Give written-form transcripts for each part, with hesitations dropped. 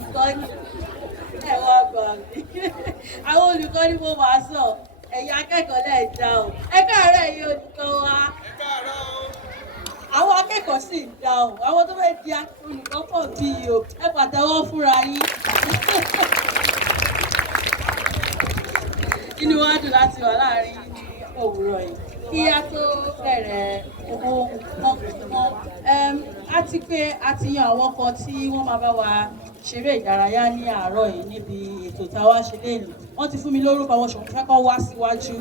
olùkọ́ ní ẹ̀wọ̀n àgbà mi. Àwọn olùkọ́ ní mo máa sọ, ẹ̀yin akẹ́kọ̀ọ́ lẹ̀ dáhùn. Ẹ káàárọ̀ ẹ̀yin olùkọ́ wa. Ẹ káàárọ̀ o. Àwọn akẹ́kọ̀ọ́ sì ń dáhùn. Àwọn tó fẹ́ di olùkọ́ pọ̀ bí i o. Ẹ pàtẹ́wọ́ fúnra yín. Inú wa dùn láti wà láàrin ní òwúrọ̀ yìí. Kí a tó bẹ̀rẹ̀ ohun kan, a ti yan àwọn kan tí wọ́n máa bá wa ṣeré ìdárayá ní àárọ̀ yìí níbi ètò táwa ṣe léèlú. Wọ́n ti fún mi lórúkọ wọn ṣùgbọ́n fẹ́ kọ́ wá síwájú.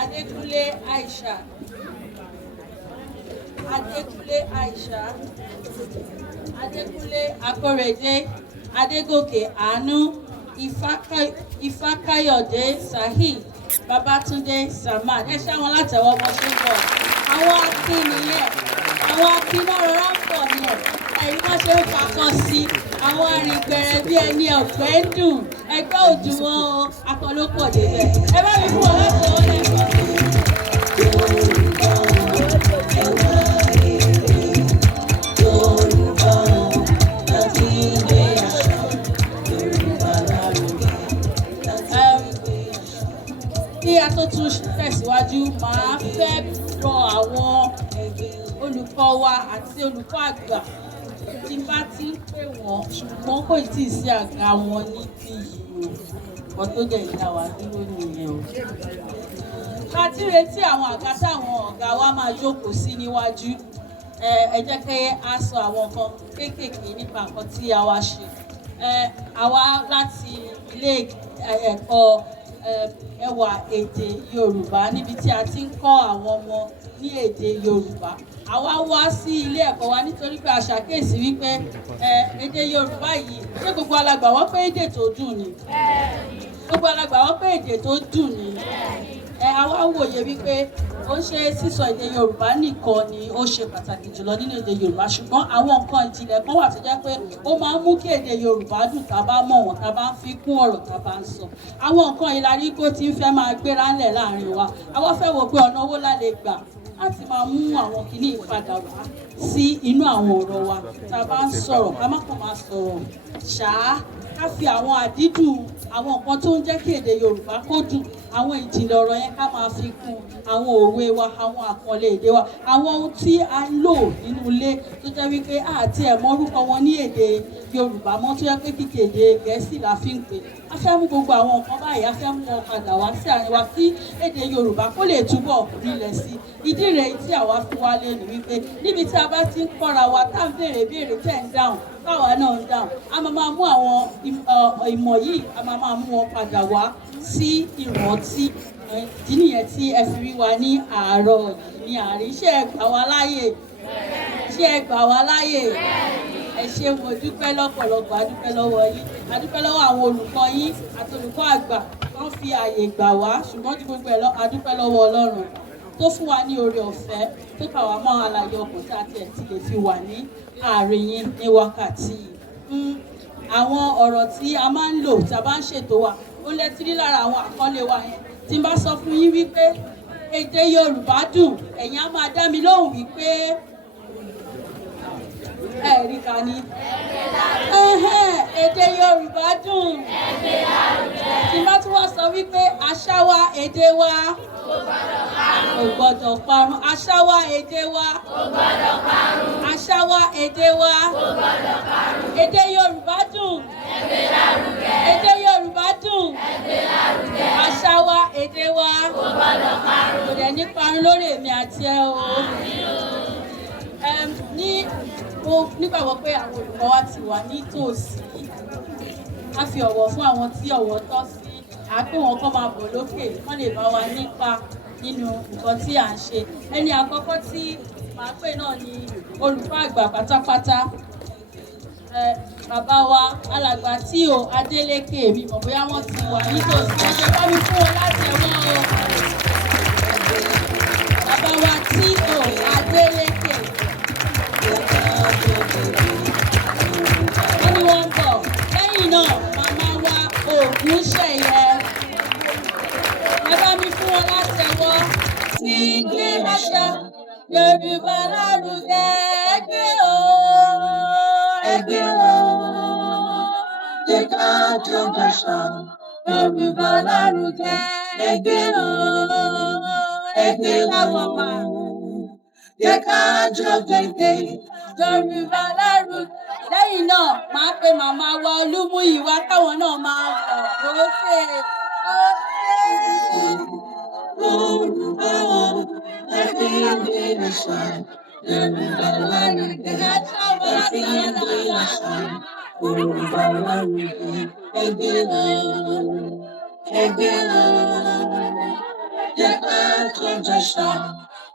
Adékúnlé Aisha. Adékúnlé Aisha. Adékúnlé Akórèdé. Adégòkè Àánú. Ifákáyọ̀dé Sahid. Babátúndé Samad. Ẹ ṣá wọn látẹ̀wọ́ ọmọ ṣe ń bọ̀. Àwọn akin nìyẹn. Àwọn akin náà rọra ń bọ̀ ni ẹ̀. Ẹ̀yin wọ́n ṣe ń fakọ sí. Àwọn arìngbẹ̀rẹ̀ bí ẹni ọ̀gbẹ́ ń dùn. Ẹgbẹ́ òdù wọn akọlópọ̀ débẹ̀. Ẹ bá mi fún wọn láti ọwọ́ lẹ́kọ̀ọ́. Kí a tó tún tẹ̀síwájú, màá fẹ́ rọ àwọn olùkọ́ wa àti olùkọ́ àgbà tí bá ti ń pè wọ́n ṣùgbọ́n kò tí ì sí àga wọn níbí yìí o tó dẹ̀ dá wa dúró nìyẹn o. Ká tí retí àwọn àga táwọn ọ̀gá wa máa jókòó sí níwájú, ẹ jẹ́ kí a sọ àwọn nǹkan kéékèèké nípa nǹkan tí a wá ṣe. Àwa láti ilé ẹ̀kọ́ Ewa Ede Yoruba níbi tí a ti ń kọ́ àwọn ọmọ ní èdè Yorùbá. Àwa wá sí ilé ẹ̀kọ́ wa nítorí pé a ṣàkíyèsí wípé èdè Yorùbá yìí ṣé gbogbo alàgbà wọ́n pé èdè tó dùn ni? Gbogbo alàgbà wọ́n pé èdè tó dùn ni? Àwa wòye wípé ó ń ṣe sísọ èdè Yorùbá nìkan ni ó ṣe pàtàkì jùlọ nínú èdè Yorùbá, ṣùgbọ́n àwọn nǹkan ìjìnlẹ̀ kan wà tó jẹ́ pé ó máa ń mú kí èdè Yorùbá dùn tá a bá mọ̀ wọ́n, tá a bá ń fi kún ọ̀rọ̀ tá a bá ń sọ. Àwọn nǹkan ìlarí kó ti ń fẹ́ máa gbéra ńlẹ̀ láàrin wa. Àwa fẹ́ wò pé ọ̀nà owó la lè gbà láti máa mú àwọn kìíní ìpadà wá sí inú àwọn ọ̀rọ̀ wa. Tá a bá ń sọ̀rọ̀ ká má kàn máa sọ̀rọ̀ ṣáá, ká fi àwọn àdídùn àwọn nǹkan tó ń jẹ́ kí èdè Yorùbá kó dùn, àwọn ìjìnlẹ̀ ọ̀rọ̀ yẹn ká máa fi kún àwọn òwe wa, àwọn àkọlé èdè wa, àwọn ohun tí a ń lò nínú ilé tó jẹ́ wípé àti ẹ̀mọ́ orúkọ wọn ní èdè Yorùbá mọ́ tó jẹ́ pé kìkì èdè Gẹ̀ẹ́sì la fi ń pè. A fẹ́ mú gbogbo àwọn nǹkan báyìí, a fẹ́ mú wọn padà wá sí àárín wa kí èdè Yorùbá kó lè túbọ̀ rinlẹ̀ sí. Ìdí rèé tí àwa fi wá lé ní wípé níbi tí a bá ti ń kọ́ra wa tá à ń béèrè tẹ̀ ń dáhùn káwa náà ń dáhùn, a máa mú àwọn ìmọ̀ yìí, a máa mú wọn padà wá sí ìrántí. Ìdí nìyẹn tí ẹ fi rí wa ní àárọ̀ yìí ní àárín. Ṣé ẹ gbà wá láyè? Ṣé ẹ gbà wá láyè? Ẹ ṣé, mo dúpẹ́ lọ́pọ̀lọpọ̀, a dúpẹ́ lọ́wọ́ yín, a dúpẹ́ lọ́wọ́ àwọn olùkọ́ yín àti olùkọ́ àgbà wọ́n fi àyè gbà wá, ṣùgbọ́n ju gbogbo ẹ̀ lọ a dúpẹ́ lọ́wọ́ Ọlọ́run tó fún wa ní oore ọ̀fẹ́ tó kà wá mọ́ àlàyé ọkàn tí a tiẹ̀ ti lè fi wà ní àárín yín ní wákàtí yìí. Àwọn ọ̀rọ̀ tí a máa ń lò tí a bá ń ṣètò wa ó lẹ ti rí lára àwọn àkọlé wa yẹn. Tí n bá sọ fún yín wípé èdè Yorùbá dùn, ẹ̀yin á máa dá mi lóhùn wípé ẹ̀rí kan ní. Èdè Yorùbá dùn. Tí n bá tún wá sọ wípé àṣà wa, èdè wa kò gbọdọ̀ parun. Àṣà wa, èdè wa kò gbọdọ̀ parun. Àṣà wa, èdè wa kò gbọdọ̀ parun. Èdè Yorùbá dùn. Èdè Yorùbá dùn. Àṣà wa, èdè wa kò gbọdọ̀ parun. Kò dẹ̀ ní parun lórí èmi àti ẹ o. Mo nígbàgbọ́ pé àwọn olùkọ́ wa ti wà nítòsí. A fi ọ̀wọ̀ fún àwọn tí ọ̀wọ̀ tọ́ sí. À pé wọn kọ́ máa bọ̀ lókè, wọ́n lè bá wa nípa nínú nǹkan tí à ń ṣe. Ẹni àkọ́kọ́ tí màá pè náà ni olùkọ́ àgbà pátápátá. Bàbá wa alàgbà T.O. Adélékè, mi mọ̀ bóyá wọ́n ti wà nítòsí. Ẹ jẹ́ bá mi fún wọn láti ẹ̀wọ̀n o. Bàbá wa T.O. Adélékè. Wọ́n ní wọ́n ń bọ̀. Lẹ́yìn náà, màmá wa Ògúnṣẹ̀yẹ. Ẹ bá mi fún wọn láti ẹ̀wọ̀n. Ní gbé àṣà Yorùbá lárugẹ, ẹgbẹ́ o. ẹgbẹ́ o. Jẹ́ ká jọ gbàṣà Yorùbá lárugẹ. Ẹgbẹ́ o. Ẹgbẹ́ o. Jẹ́ ká jọ gbèdé Yorùbá lárugẹ. Lẹ́yìn náà, màá pe màmá wa Olúmúyìwá káwọn náà máa bọ̀ lókè. Yorùbá o, ẹgbẹ́ gbé àṣà Yorùbá lárugẹ. Ẹgbẹ́ gbé àṣà Yorùbá lárugẹ. Ẹgbẹ́ o, ẹgbẹ́ o. Jẹ́ ká jọ gbàṣà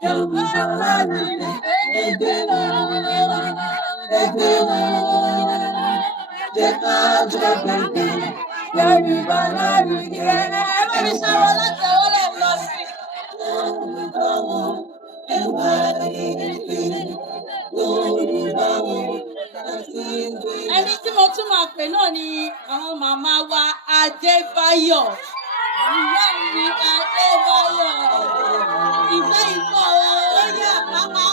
Yorùbá lárugẹ. Ẹgbẹ́ o, ẹgbẹ́ o. Jẹ́ ká jọ gbèdé Yorùbá lárugẹ. Ẹ bá mi sọ̀rọ̀ láti ọwọ́ lẹ̀ lọ sí. Yorùbá o, Ewa Ede Yoruba o. Ẹni tí mo tún máa pè náà ni àwọn màmá wa Adébáyọ̀. Ìyá mi Adébáyọ̀. Ìfẹ́ ìfọ̀ ó yà pápá.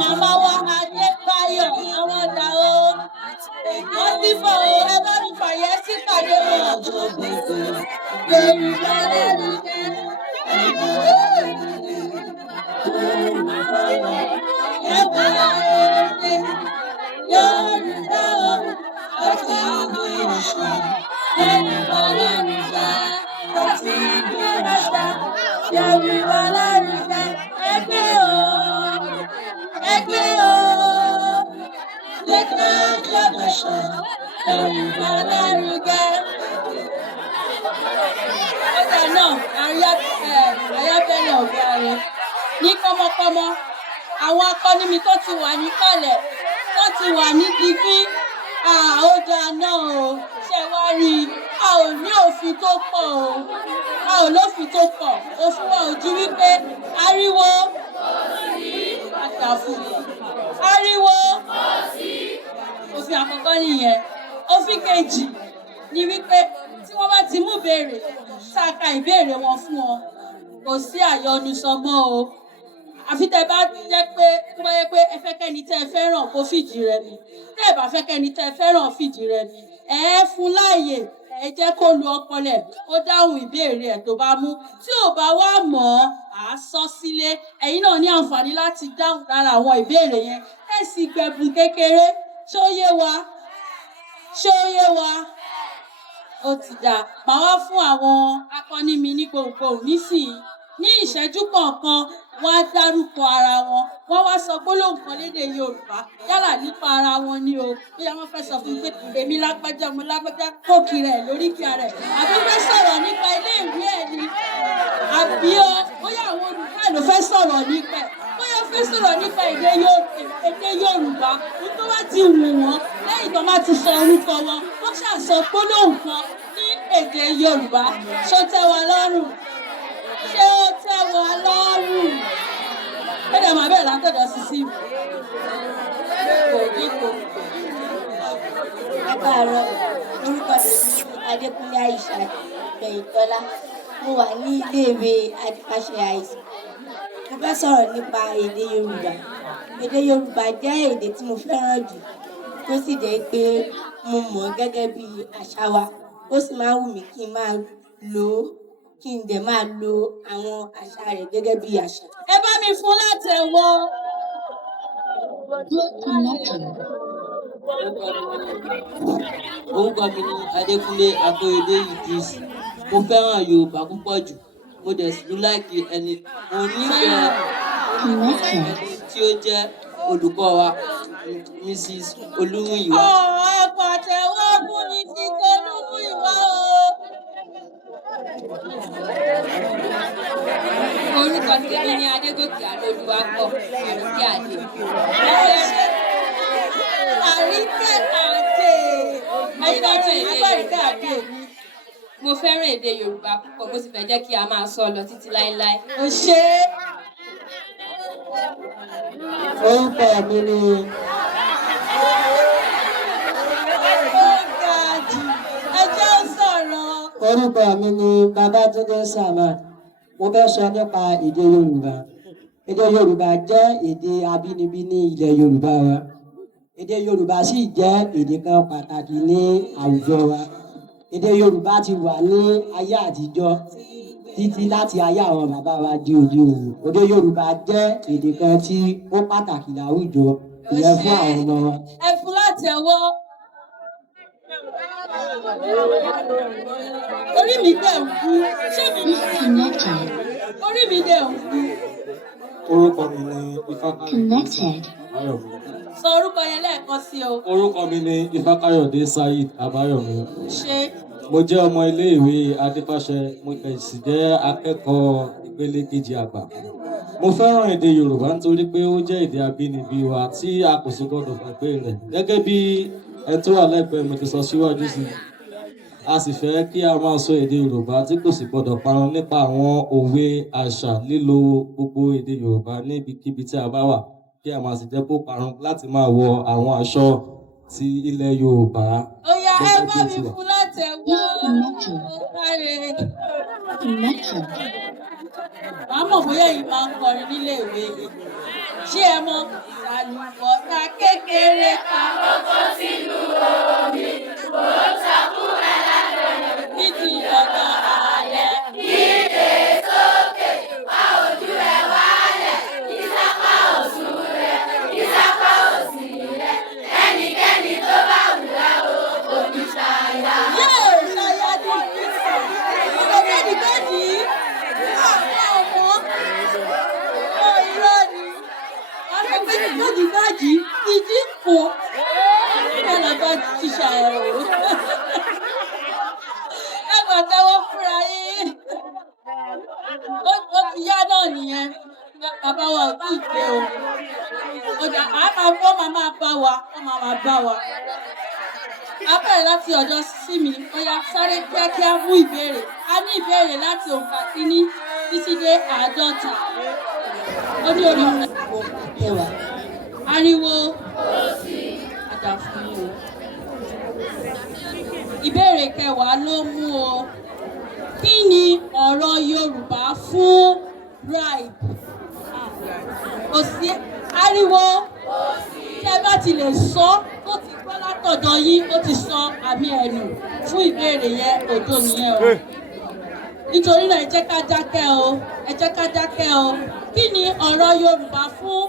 Màmá wa Adébáyọ̀, àwọn ọ̀dà o. Wọ́n ti fọ̀ o, ẹ bá mi fàyẹ́ sí pàdé wọn. Yorùbá lárugẹ. Yorùbá lárugẹ. Yorùbá o. Àti ìgbé àṣà. Yorùbá lárugẹ. Àti ìgbé àṣà. Yorùbá lárugẹ. Ẹgbẹ́ o. Ẹgbẹ́ o. Jẹ́ ká jọ gbàṣà Yorùbá lárugẹ. Ọjà náà, ayábẹ̀rẹ̀ ọ̀gá rẹ̀ ní kọ́mọkọ́mọ. Àwọn akọni mi tó ti wà níkàlẹ̀, tó ti wà ní digbí. Ọjà náà o, ṣe wá rí i, a ò ní òfin tó pọ̀ o. A ò lófin tó pọ̀. Òfin wa ò ju wípé ariwo. Àṣàfù. Ariwo. Òfin àkọ́kọ́ nìyẹn. Òfin kejì ni wípé tí wọ́n bá ti mú ìbéèrè, ṣàkà ìbéèrè wọn fún wọn. Kò sí àyọnusọ mọ́ o. Àfi tẹ́ bá jẹ́ pé tó bá yẹ pé ẹ fẹ́ kẹ́ni tẹ́ ẹ fẹ́ràn kó fìdí rẹmi. Tẹ́ ẹ bá fẹ́ kẹ́ni tẹ́ ẹ fẹ́ràn fìdí rẹmi. Ẹ fún láàyè, ẹ jẹ́ kó lu ọpọlọ ẹ̀, kó dáhùn ìbéèrè ẹ̀ tó bá mú. Tí ò bá wá mọ̀ ọ́, à á sọ sílé. Ẹ̀yin náà ní àǹfààní láti dáhùn lára àwọn ìbéèrè yẹn. Ẹ sì gbẹ̀bùn kékeré. Ṣó yé wa? Ṣó yé wa? Ó ti dáa. Màá wá fún àwọn akọni mi ní gbogbo nísìnyí. Ní ìṣẹ́jú kọ̀ọ̀kan, wọ́n á dárúkọ ara wọn. Wọ́n wá sọ gbólóhùn kan lédè Yorùbá. Yálà nípa ara wọn ni o. Bóyá wọ́n fẹ́ sọ fún mi pé èmi lágbájá, mo lágbájá kókì rẹ̀ lóríkìá rẹ̀. Àbí fẹ́ sọ̀rọ̀ nípa ilé ìwé ẹ̀ ni. Àbí o, bóyá àwọn olùkọ́ ẹ̀ ló fẹ́ sọ̀rọ̀ nípa ẹ̀. Bóyá fẹ́ sọ̀rọ̀ nípa èdè Yorùbá. Ní tó bá ti wù wọ́n, lẹ́yìn tó bá ti sọ orúkọ wọn, wọ́n ṣàṣọ gbólóhùn kan ní èdè Yorùbá. Ṣó tẹ́ wa lọ́rùn? Ṣé ó tẹ́ wa lọ́rùn? Ó dẹ̀ máa bẹ̀rẹ̀ látọ̀dọ̀ Sisi. Ẹ káàárọ̀, orúkọ mi ni Adékúnlé Àìṣà Ìgbẹ̀yìntọ́lá. Mo wà ní iléèwé Adifase àìsàn. Mo fẹ́ sọ̀rọ̀ nípa èdè Yorùbá. Èdè Yorùbá jẹ́ èdè tí mo fẹ́ràn jù, tó sì jẹ́ pé mo mọ̀ gẹ́gẹ́ bí àṣà wa. Ó sì máa ń wù mí kí n máa lò ó, kí n dẹ̀ máa lo àwọn àṣà rẹ̀ gẹ́gẹ́ bí àṣà. Ẹ bá mi fún látẹ̀wọ́. Orúkọ mi ni Adékúnlé Akóredé Idris. Mo fẹ́ràn Yorùbá púpọ̀ jù. Mo dẹ̀ sì tún láìkí ẹni. Mo nífẹ̀ẹ́ ẹni tí ó jẹ́ olùkọ́ wa, Mrs. Olúmúyìwá. Ẹ pàtẹ́wọ́ fún ní ti Olúmúyìwá o. Orúkọ tèmi ni Adégòkè Alolúwapọ̀ Àríkẹ́ Adé. Àríkẹ́ Adé. Ẹ̀yin náà tún èdè Àríkẹ́ Adé. Mo fẹ́ràn èdè Yorùbá púpọ̀, mo sì fẹ́ jẹ́ kí a máa sọ lọ títí láéláé. Ó ṣe é. Orúkọ mi ni Babátúndé Samad. Mo fẹ́ sọ nípa èdè Yorùbá. Èdè Yorùbá jẹ́ èdè abínibí ní ilẹ̀ Yorùbá wa. Èdè Yorùbá sì jẹ́ èdè kan pàtàkì ní àwùjọ wa. Èdè Yorùbá ti wà ní ayé àtijọ́ títí láti ayé àwọn bàbá wa di òde òní. Èdè Yorùbá jẹ́ èdè kan tí ó pàtàkì láwùjọ ìyẹn fún àwọn ọmọ wa. Ẹ fún láti ẹwọ́. Orí mi dẹ̀ ń kú. Ṣé mi orí mi dẹ̀ ń kú? Orúkọ mi ni Ifákáyọ̀dé Abáyọ̀mí. Sọ orúkọ yẹn lẹ́ẹ̀kan sí o. Orúkọ mi ni Ifákáyọ̀dé Saheed Abáyọ̀mí. Ṣé Mo jẹ́ ọmọ ilé-ìwé Adifase, mo sì jẹ́ akẹ́kọ̀ọ́ ìpele kejì àgbà. Mo fẹ́ràn èdè Yorùbá nítorí pé ó jẹ́ èdè abínibí wa tí a kò sì gbọdọ̀ gbàgbé rẹ̀. Gẹ́gẹ́ bí ẹni tó wà lẹ́gbẹ̀ẹ́ mi ti sọ síwájú sí i, a sì fẹ́ kí a máa sọ èdè Yorùbá tí kò sì gbọdọ̀ parun nípa àwọn òwe, àṣà, lílo gbogbo èdè Yorùbá níbikíbi tí a bá wà, kí a máa sì jẹ́ kó parun láti máa wọ àwọn aṣọ ti ilẹ̀ Yorùbá. ó yá ẹ bá mi fún láti ẹwọ́. Màá mọ̀ bóyá yìí máa ń kọrin nílé ìwé yìí. Ṣé ẹ mọ̀ àlùbọ́sà kékeré kan lọ́kọ́ sínú omi, ó takú aládùn títí ọ̀dọ̀ alẹ́. Ìdè sókè, wá ojú ẹ wálẹ̀, ìsapá ọ̀tún rẹ̀, ìsapá òsì rẹ̀, ẹnikẹ́ni tó bá wù ẹ́ o, kò ní ṣàyà. Yóò ṣàyà ní ìsà, ìrọ̀lẹ́ nìkejì, àwọn ọmọ, ó irọ́ ni. Àwọn ọmọ ìgbàjì ìdí kò ẹ̀rọ bá ti ṣàyẹ̀wò. Ẹgbà tẹ́wọ́ fúnra yín. Ó ti yá náà nìyẹn. Bàbá wa ò tí ì dé o. Ọjà àmọ́ máa bá wa, wọ́n máa bá wa. A bẹ̀rẹ̀ láti ọ̀dọ̀ sí mi, ó yá sáré kíákíá mú ìbéèrè. A ní ìbéèrè láti òǹkà kíní títí dé 50. Ó ní orí ọ̀fẹ́ kò ẹwà. Ariwo àdàfún o. Ìbéèrè 10 ló mú o. Kí ni ọ̀rọ̀ Yorùbá fún bribe? Kò sí ariwo. Tí ẹ bá ti lè sọ tó ti gbọ́ látọ̀dọ̀ yín, ó ti sọ àmì ẹ̀nù fún ìbéèrè yẹn òdo nìyẹn o. Nítorí náà ẹ jẹ́ ká dákẹ́ o, ẹ jẹ́ ká dákẹ́ o. Kí ni ọ̀rọ̀ Yorùbá fún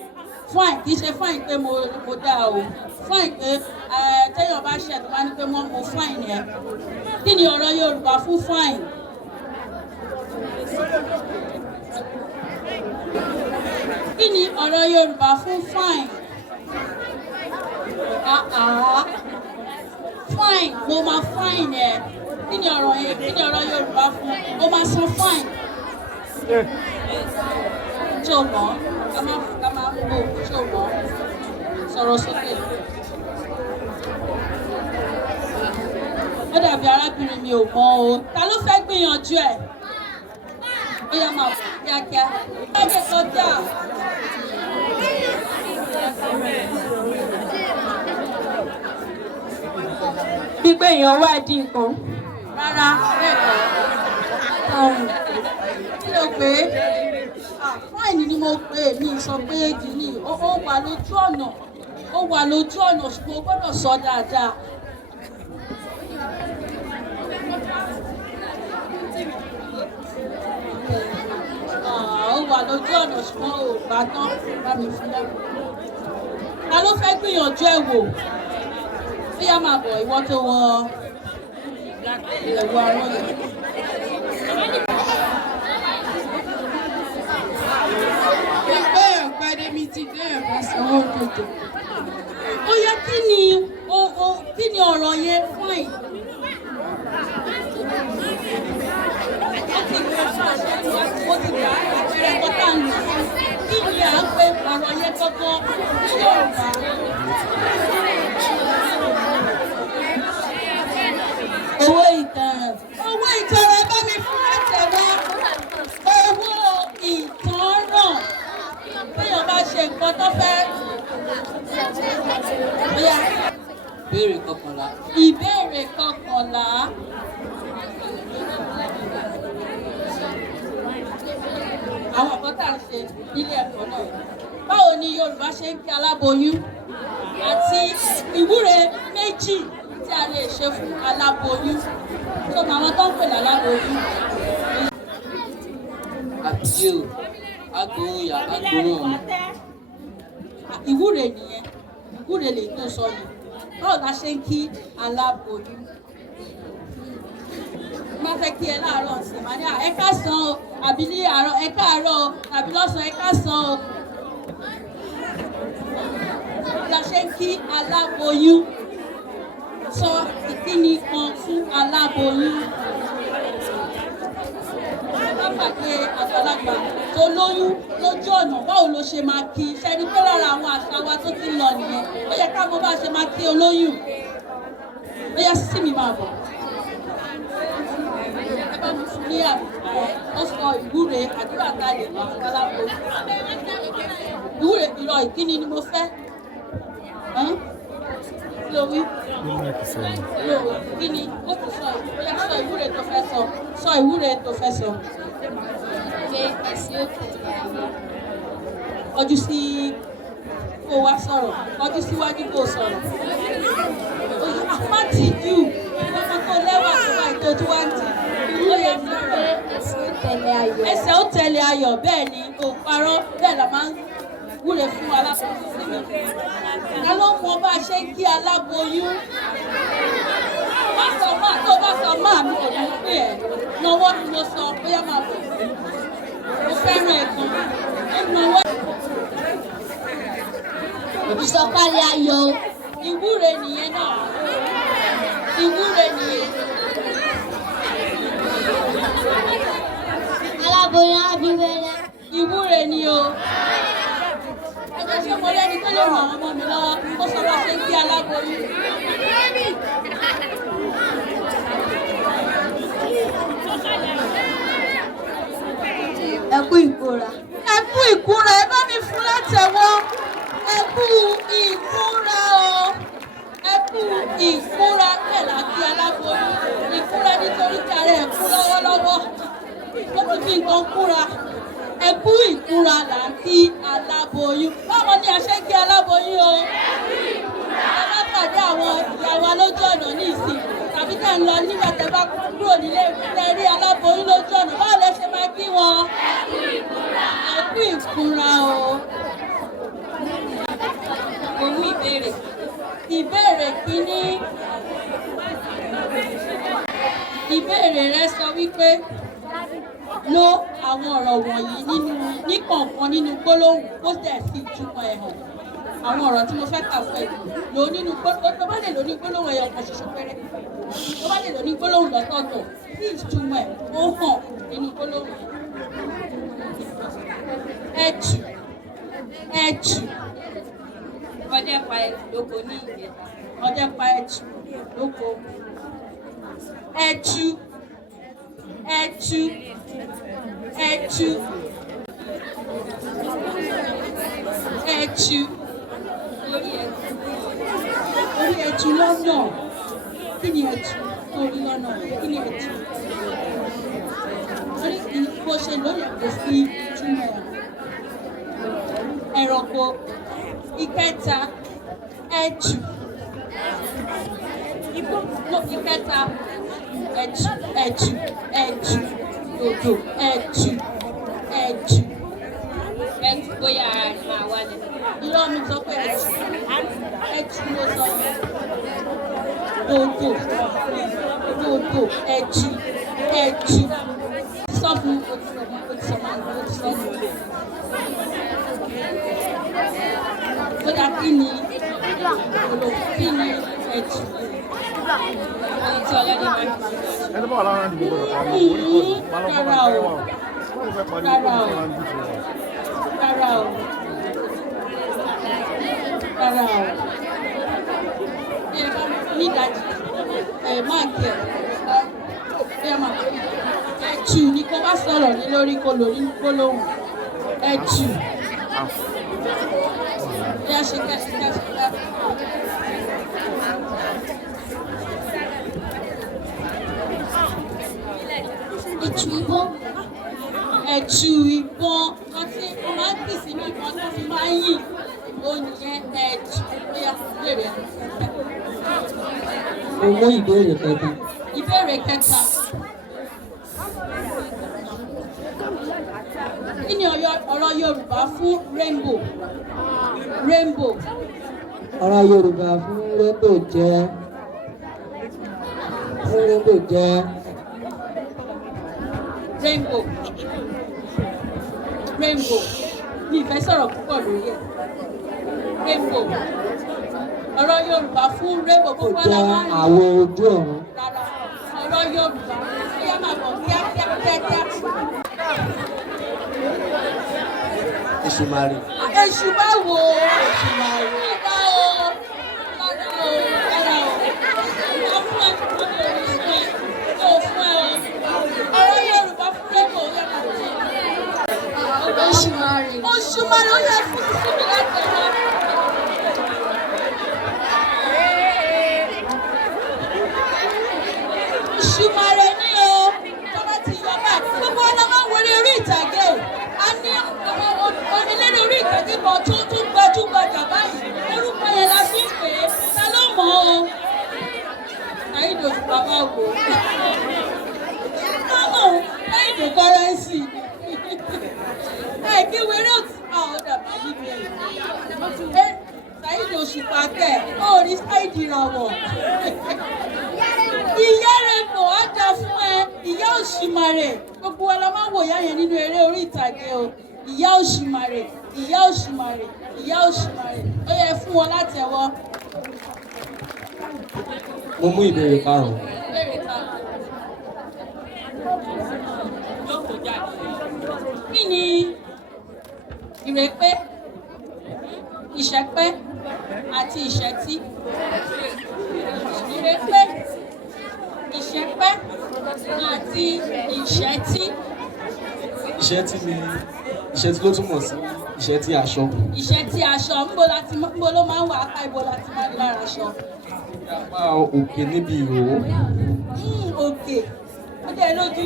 fine? Kì í ṣe fine pé mo dáa o. Fine pé téèyàn bá ṣẹ̀ tó bá ní pé mo fine yẹn. Kí ni ọ̀rọ̀ Yorùbá fún fine? Kí ni ọ̀rọ̀ Yorùbá fún fine? Fine, mo máa fine ẹ. Kí ni ọ̀rọ̀ yẹn? Kí ni ọ̀rọ̀ Yorùbá fún? Mo máa san fine. Ṣé o mọ̀? Ká máa mú o. Ṣé o mọ̀? Sọ̀rọ̀ sókè. Ó dàbí arábìnrin mi ò mọ̀ o. Ta ló fẹ́ gbìyànjú ẹ̀? Ó yá máa bọ̀ kíákíá. Báyìí kọjá. Bí pé èèyàn wá dín nǹkan. Rárá, bẹ́ẹ̀ kọ́. Kí ló pé? Fáìnì ni mo pè mí sọ pé kìíní ó wà lójú ọ̀nà. Ó wà lójú ọ̀nà ṣùgbọ́n o gbọ́dọ̀ sọ dáadáa. Ó wà lójú ọ̀nà ṣùgbọ́n o gbà tán bá mi fi lẹ́kọ̀ọ́. Ta ló fẹ́ gbìyànjú ẹ̀ wò? Ó yá máa bọ̀ ìwọ tó wọ ẹ̀wọ̀ arán yẹn. Ẹgbẹ́ ọ̀gbádé mi ti dé ẹ̀bá sanwó òdòdó. Ó yẹ kí ni ọ̀rọ̀ yẹn fine? Ó ti gbé ṣáṣẹ́ tí ó ti gbà àpẹẹrẹ kọ́tà nù. Kí ni à ń pe ọ̀rọ̀ yẹn gbọ́gbọ́ ní Yorùbá? Owó ìtanràn. Owó ìtanràn bá mi fún ẹ̀tẹ̀wá. Owó ìtanràn. Téèyàn bá ṣe nǹkan tó fẹ́. Bóyá. Ìbéèrè 11. Ìbéèrè 11. àwọn ẹ̀kọ́ tá à ń ṣe nílé ẹ̀kọ́ náà. Báwo ni Yorùbá ṣe ń kí aláboyún àti ìwúre méjì tí a lè ṣe fún aláboyún tó mọ àwọn tó ń pè láláboyún. àbíyé o agbóhùn ìyá agbóhùn ọmọ. Ìwúre nìyẹn, ìwúre lè tó sọ yìí. Báwo la ṣe ń kí aláboyún? Má fẹ́ kí ẹ láàárọ̀ sí màá ní ẹ káàsán o àbí ní àárọ̀ ẹ káàárọ̀ o tàbí lọ́sàn-án ẹ káàsán o. La ṣe ń kí aláboyún. Sọ ìkíni kan fún aláboyún. Lápàdé àgbàlagbà tó lóyún lójú ọ̀nà báwo ló ṣe máa kí ṣẹ́ni tó lára àwọn àṣà wa tó ti lọ nìyẹn. Ó yẹ ká mọ̀ bá ṣe máa kí olóyún. Ó yẹ sísí mi máa bọ̀. Ẹ bá mi fún ní ó sọ ìwúre àdúrà tá a lè gbà fún aláboyún. Ìwúre ìrọ̀ ìkíni ni mo fẹ́. Ló wí. Ló kí ni ó ti sọ bóyá sọ ìwúre tó fẹ́ sọ. Sọ ìwúre tó fẹ́ sọ. Pé ẹ̀sìn òkè Kọjú sí kó wá sọ̀rọ̀. Kọjú síwájú kó sọ̀rọ̀. Má tì jù. Ọmọ tó lẹ́wà tó bá ètò tí wá ń tì. Ó yẹ sọ̀rọ̀. ẹ̀sìn ó tẹ̀lé ayọ̀. Ẹsẹ̀ ó tẹ̀lé ayọ̀ bẹ́ẹ̀ ni kò parọ́ bẹ́ẹ̀ la máa ń wúre fún aláboyún síbi. Ta ló mọ bá a ṣe ń kí aláboyún? Má sọ máa tó bá sọ máa mi kò ní pè ẹ́. Nawọ́ ni mo sọ bóyá máa bọ̀. Mo fẹ́ràn ẹ̀kan. Ó nawọ́. Ìsọ̀kalẹ̀ ayọ̀. Ìwúre nìyẹn náà. Ìwúre nìyẹn. Aláboyún abíwẹ́rẹ́. Ìwúre ni o. Ẹgbẹ́ ṣé mo lẹ́ni tó lè ràn àwọn ọmọ mi lọ́wọ́ kó sọ bá ṣe ń kí aláboyún. Ẹ kú ìkóra. Ẹ kú ìkúra ẹ bá mi fún látẹ̀wọ́. Ẹ kú ìkúra o. Ẹ kú ìkúra bẹ́ẹ̀ la kí aláboyún. Ìkúra nítorí kí ara ẹ̀ kú lọ́wọ́lọ́wọ́. Ó ti fi nǹkan kúra. Ẹ kú ìkúra là ń kí aláboyún. Báwo ni a ṣe ń kí aláboyún o? Ẹ bá pàdé àwọn ìyá wa lójú ọ̀nà ní ìsìn tàbí tẹ̀ ń lọ nígbà tẹ́ bá kúrò nílé tẹ́ rí aláboyún lójú ọ̀nà. Báwo lẹ ṣe máa kí wọn? Ẹ kú ìkúra o. Mo mú ìbéèrè. Ìbéèrè kìíní. Ìbéèrè rẹ sọ wípé lo àwọn ọ̀rọ̀ wọ̀nyí ní kọ̀ọ̀kan nínú gbólóhùn kó tẹ̀ fi ìtumọ̀ ẹ̀ hàn. Àwọn ọ̀rọ̀ tí mo fẹ́ kà fún ẹ lò nínú gbólóhùn tó bá lè lò ní gbólóhùn ẹyọ kan ṣoṣo péré. Tó bá lè lò ní gbólóhùn lọ́tọ̀ọ̀tọ̀ kí ìtumọ̀ ẹ̀ ó hàn nínú gbólóhùn yẹn. Ẹ̀jù. Ẹ̀jù. Ọdẹ pa ẹ̀jù lóko ní ìjẹta. Ọdẹ pa ẹ̀jù lóko. Ẹ̀jù. Ẹ̀jù. Ẹ̀jù. Ẹ̀jù. Lórí ẹ̀jù. Orí ẹ̀jù lọ́nà. Kí ni ẹ̀jù? Orí lọ́nà. Kí ni ẹ̀jù? Orí bó ṣe lórí ẹ̀kọ́ sí túmọ̀ ẹ̀. Ẹranko. Ìkẹta. Ẹ̀jù. Ìkẹta. Ẹ̀jù. Ẹ̀jù. Ẹ̀jù. Dòdò. Ẹ̀jù. Ẹ̀jù. Ẹ̀jù bóyá ara rẹ̀ máa wálẹ̀. Irọ́ mi sọ pé ẹ̀jù. Ẹ̀jù ló sọ. Dòdò. Dòdò. Ẹ̀jù. Ẹ̀jù. Sọ́fún otisọ́mọ́. Ó dá kí ni kí ni ẹ̀jù? Ohun tí ọlọ́dẹ máa ń fi. ẹni bá wà lára ní gbogbo ọ̀pá ní orí kò máa lọ bá máa tẹ́wà wọ́n fẹ́ parí Rárá o. ọ̀pá ní ìjọ Rárá o. Rárá o. Bí ẹ bá ní ìdajì máa ń kẹ̀ bí ẹ máa ẹ̀jù ni kó bá sọ̀rọ̀ ní lórí kó lórí gbólóhùn ẹ̀jù. Bí a ṣe kẹ́sì. Ẹ̀jù ìbọn. ẹ̀tù ìbọn àti máa ń kìsì ní ìbọn tó fi máa ń yìn ó nìyẹn ẹ̀tù bóyá ìbéèrè Mo mú ìbéèrè kẹta. ìbéèrè kẹta. Kí ni ọ̀rọ̀ Yorùbá fún rainbow? Rainbow. Ọ̀rọ̀ Yorùbá fún rainbow jẹ́ Rainbow. Rainbow. Mi ìfẹ́ sọ̀rọ̀ púpọ̀ lórí ẹ̀. Rainbow. Ọ̀rọ̀ Yorùbá fún rainbow kò gbogbo jẹ́ aláwọ̀ àwọ̀ ojú ọ̀run. rárá. Ọ̀rọ̀ Yorùbá ó yá máa bọ̀ kíákíá. Èṣù máa rí. Èṣù bá wò ó. Èṣù máa rí. Rárá o. Wọ́n fún ẹ fún mi ò ní fún ẹ. Yóò fún ẹ o. Ọ̀rọ̀ Yorùbá fún rainbow ó yá máa bọ̀. Oṣù máa rí. Oṣù máa ló yẹ fún sísúnmi láti ọ̀rọ̀. Ṣùmàrè ní o, tó bá ti yọ báyìí, gbogbo ọlọ́mọ wọlé orí ìtàgé o. A ní onílé orí ìtàgé kan tó tún gbajúgbajà báyìí. Orúkọ yẹn la fi ń pè é. Ta ló mọ̀ ọ́? Saheed Òṣùpá máa wò ó. Mọ́mọ́ Saheed Currency. Kí wéré òtí àwọn dàbí níbi ẹ̀. Saheed Òṣùpá kẹ̀, ó rí Saheed ìràwọ̀. Ìyá Rainbow á dá fún ẹ, ìyá Òṣùmàrè. Gbogbo wa la máa ń wò ìyá yẹn nínú eré orí ìtàgé o. Ìyá Òṣùmàrè, ìyá Òṣùmàrè, ìyá Òṣùmàrè. Ó yẹ fún wọn láti ẹwọ́. Mo mú ìbéèrè karùn-ún. Kí ni ìrèpé, ìṣẹ́pẹ́ àti ìṣẹ́tí? Ìrèpé, ìṣẹ́pẹ́ àti ìṣẹ́tí. Ìṣẹ́tí ló túmọ̀ sí ìṣẹ́tí aṣọ. Ìṣẹ́tí aṣọ ńbo ló máa ń wà apá ibo láti máa ń lára aṣọ. Apá òkè níbi ìró. Òkè ó dẹ̀ lójú.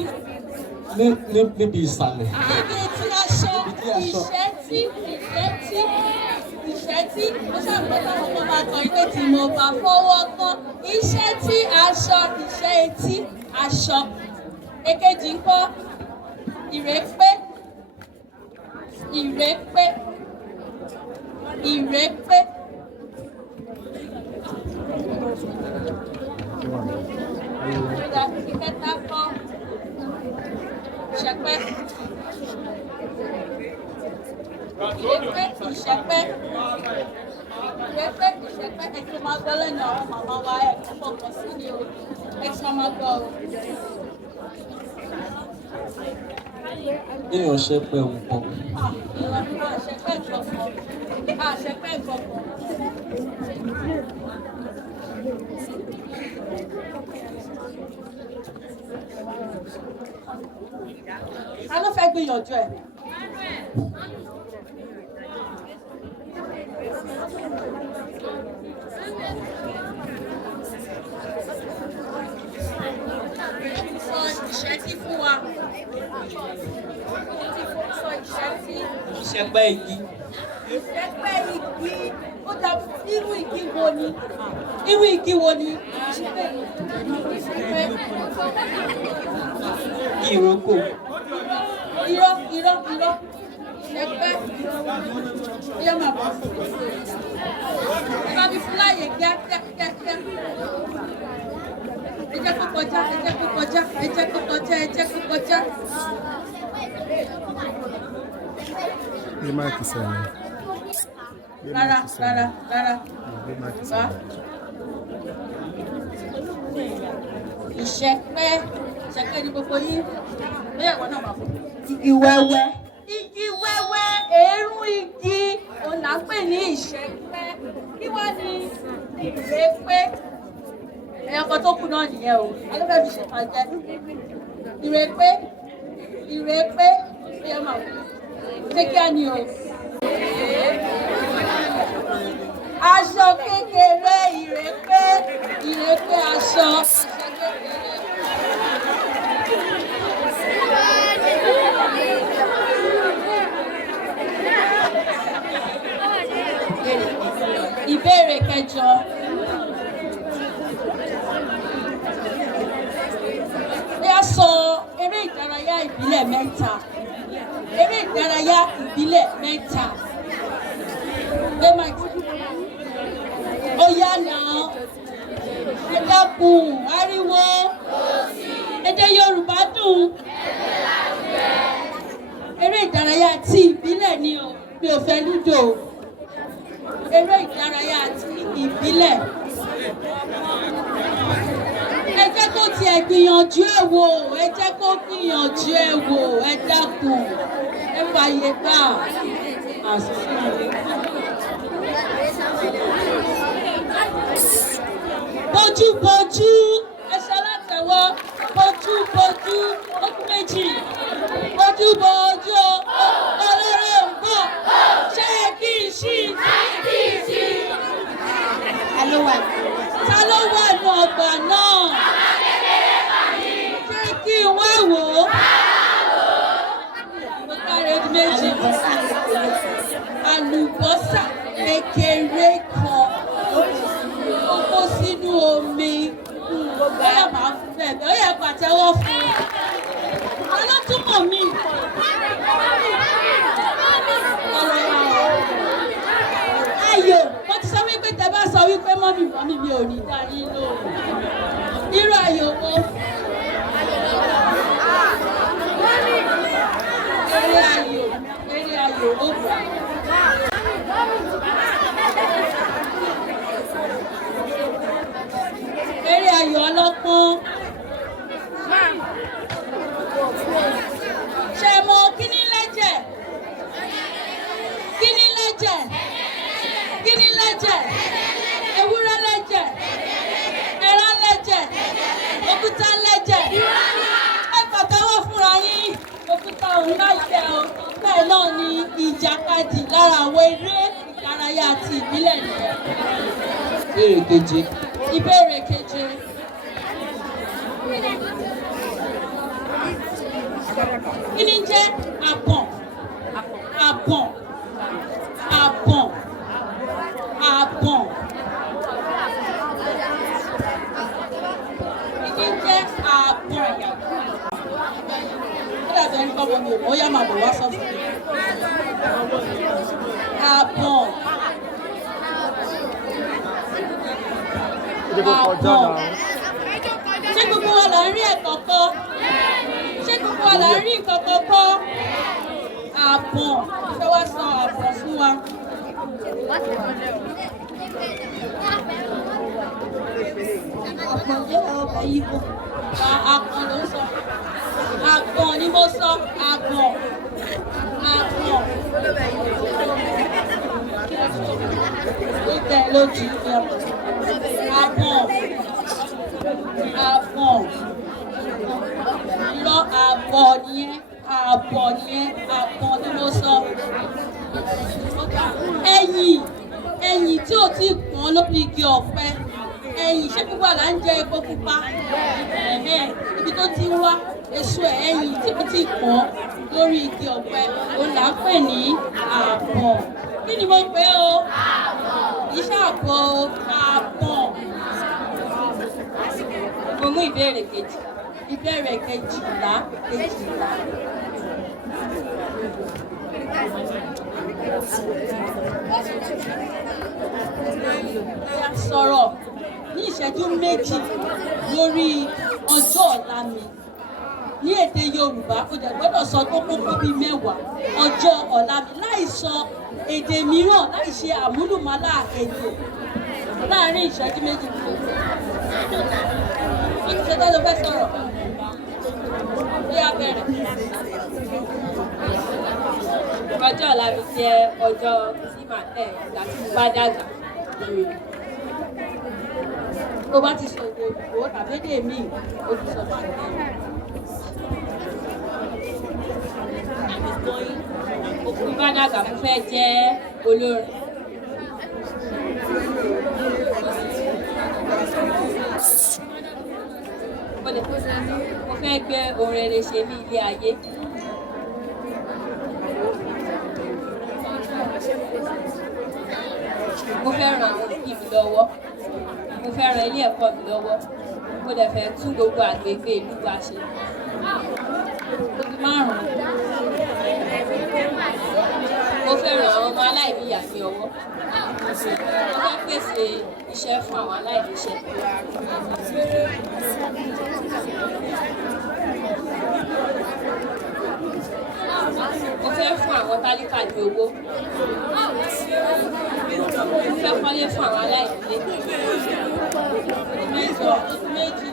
Níbi ìsàlẹ̀. Ibi tí aṣọ ìṣẹ́tí ó ṣàgbọ́dọ̀ ọmọ máa tàn ilé tí mo bá fọwọ́ kán. Ìṣẹ́tí aṣọ ìṣẹ́ etí aṣọ. Èkejì ń kọ́ ìrèpé. Ìrèpé. Ìrèpé. Ìkẹta kọ́ ìṣẹ́pẹ́. Ìrèpé ìṣẹ́pẹ́. Ìrèpé ìṣẹ́pẹ́ ẹ ti máa gbọ́ lẹ́nu àwọn màmá wa ẹ̀ kó fọkàn sí ni o. Ẹ ti máa gbọ́ o. Èèyàn ṣẹ́pẹ́ nǹkan. Àṣẹpẹ́ ìkọ̀kọ̀. Àṣẹpẹ́ ìkọ̀kọ̀. Ta ló fẹ́ gbìyànjú ẹ̀? Sọ ìṣẹ́tí fún wa. Sọ ìṣẹ́tí. Ìṣẹ́pẹ́ igi. Ìṣẹ́pẹ́ igi. Ó dà irú igi wo ni? Irú igi wo ni? Ìṣẹ́pẹ́. Ìrókò. Irọ́. Ìṣẹ́pẹ́. Ilé máa bọ̀. Ẹ bá mi fún láàyè kíákíá. Ẹ jẹ́ kó kọjá. Gbé máìkì sẹ́yìn. Rárá. Gbé máìkì sẹ́yìn. Ìṣẹ́pẹ́ ni gbogbo yín. Bóyá ìwọ náà máa fọ. Igi wẹ́wẹ́. Èérún igi òun là ń pè ní ìṣẹ́pẹ́. Kí wá ní ìrèpé? Ẹyọ kan tó kù náà nìyẹn o. Alẹ́fẹ́ fi ṣe máa jẹ. Ìrèpé. Bóyá máa wọ. Ṣé kí á ní o? Aṣọ kékeré ìrèpé aṣọ. Ìbéèrè kẹjọ. Bí a sọ eré ìdárayá ìbílẹ̀ mẹ́ta. Eré ìdárayá ìbílẹ̀ mẹ́ta. Ó yá náà. Ẹ dákun ariwo. Èdè Yorùbá dùn. Eré ìdárayá ti ìbílẹ̀ ni o, mi ò fẹ́ lúdò. Eré ìdárayá ti ìbílẹ̀. Ẹ jẹ́ kó tiẹ̀ gbìyànjú ẹ̀ wò, ẹ jẹ́ kó gbìyànjú ẹ̀ wò, ẹ dákun, ẹ fàyè gbà. Bójúbójú, ẹsẹ̀ látẹ̀wọ́, bójúbójú, ọdún méjì. Bójúbójú, olóró ń bọ̀, ṣé kí n ṣí? Ta ló wà? Ta ló wà ní ọgbà náà? Ṣé kí n wá wò ó? Mo káre di méjì. Àlùbọ́sà kékeré kan ó kó sínú omi. Bóyá màá fún bẹ́ẹ̀ bẹ́ẹ̀, ó yẹ pàtẹ́wọ́ fún un. Ta ló túmọ̀ mí? Ayò, mo ti sọ wípé tẹ bá sọ wípé mọ́mì mi ò ní dá yín lóhùn. Irú ayò wo? Eré ayò ó gbà. Eré ayò ọlọ́pọ́n. Ṣé mo kíní lẹ́jẹ̀? Kíní lẹ́jẹ̀? Kíní lẹ́jẹ̀? Ewúrẹ́ lẹ́jẹ̀? Ẹran lẹ́jẹ̀? Òkúta lẹ́jẹ̀? Ẹ pàtẹ́wọ́ fúnra yín. Òkúta òun lájẹ̀ o. Bẹ́ẹ̀ náà ni ìjàkadì lára àwọn eré ìdárayá ti ìbílẹ̀ nìyẹn. Ìbéèrè keje. Ìbéèrè keje. Kí ni jẹ́ àbọ̀n? Àbọ̀n. Àbọ̀n. Àbọ̀n. Kí ni jẹ́ àbọ̀n? Ó dàbí ẹni kọ́ mi ò mọ̀, ó yá máa bọ̀ wá sọ fún mi. Àbọ̀n. Àbọ̀n. Ṣé gbogbo wa là ń rí ẹ̀kọ́ kọ́? Ṣé gbogbo wa là ń rí ìkọ̀kọ̀ kọ́? Àbọ̀n. Ṣé wá sọ àbọ̀n fún wa? Àpọ̀n jẹ́ ọbẹ̀ Ìgbò. Àpọ̀n ló ń sọ. Àpọ̀n ni mo sọ. Àpọ̀n. Àpọ̀n. Ó tẹ̀ lójú ní ọ̀pọ̀. Àpọ̀n. Àpọ̀n. Lọ àbọ̀ nìyẹn. Àbọ̀ nìyẹn. Àpọ̀n ni mo sọ. Ẹyìn. Ẹyìn tí ò tí pọ́n lórí igi ọ̀pẹ. Ẹyìn ṣé púpọ̀ là ń jẹ epo pupa. Ibi tó ti ń wá èso ẹyìn tí kò tí pọ́n lórí igi ọ̀pẹ òun là ń pè ní àbọ̀n. Kí ni mo pè o? Iṣẹ́ àbọ̀ o, àbọ̀n. Mo mú ìbéèrè kejì. Ìbéèrè kejìlá. A sọ̀rọ̀ ní ìṣẹ́jú méjì lórí ọjọ́ ọ̀la mi. Ní èdè Yorùbá, ó dẹ̀ gbọ́dọ̀ sọ tó kókó bíi mẹ́wàá ọjọ́ ọ̀la mi láì sọ èdè mìíràn láì ṣe àmúlùmálà èdè láàárín ìṣẹ́jú méjì. Ó ti ṣe tó ló fẹ́ sọ̀rọ̀. Bí a bẹ̀rẹ̀. Ọjọ́ ọ̀la mi jẹ́ ọjọ́ tí màá tẹ̀ ìgbà tí mo bá dàgbà. Tó bá ti sọ èdè òyìnbó tàbí èdè míì, ó ti sọ máa tẹ̀. Òkú bá dàgbà mo fẹ́ jẹ́ olórin. Mo fẹ́ gbé ohun rere ṣe ní ilé ayé. Mo fẹ́ràn àwọn òbí mi lọ́wọ́. Mo fẹ́ràn ilé ẹ̀kọ́ mi lọ́wọ́. Mo dẹ̀ fẹ́ tún gbogbo àgbègbè ìlú wa ṣe. Ó di márùn-ún. Mo fẹ́ràn àwọn ọmọ aláìníyà ní ọwọ́. Mo fẹ́ pèsè iṣẹ́ fún àwọn aláìníṣẹ́. Mo fẹ́ fún àwọn tálíkà ní owó. Mo fẹ́ kọ́lé fún àwọn aláìnílé. Méjì.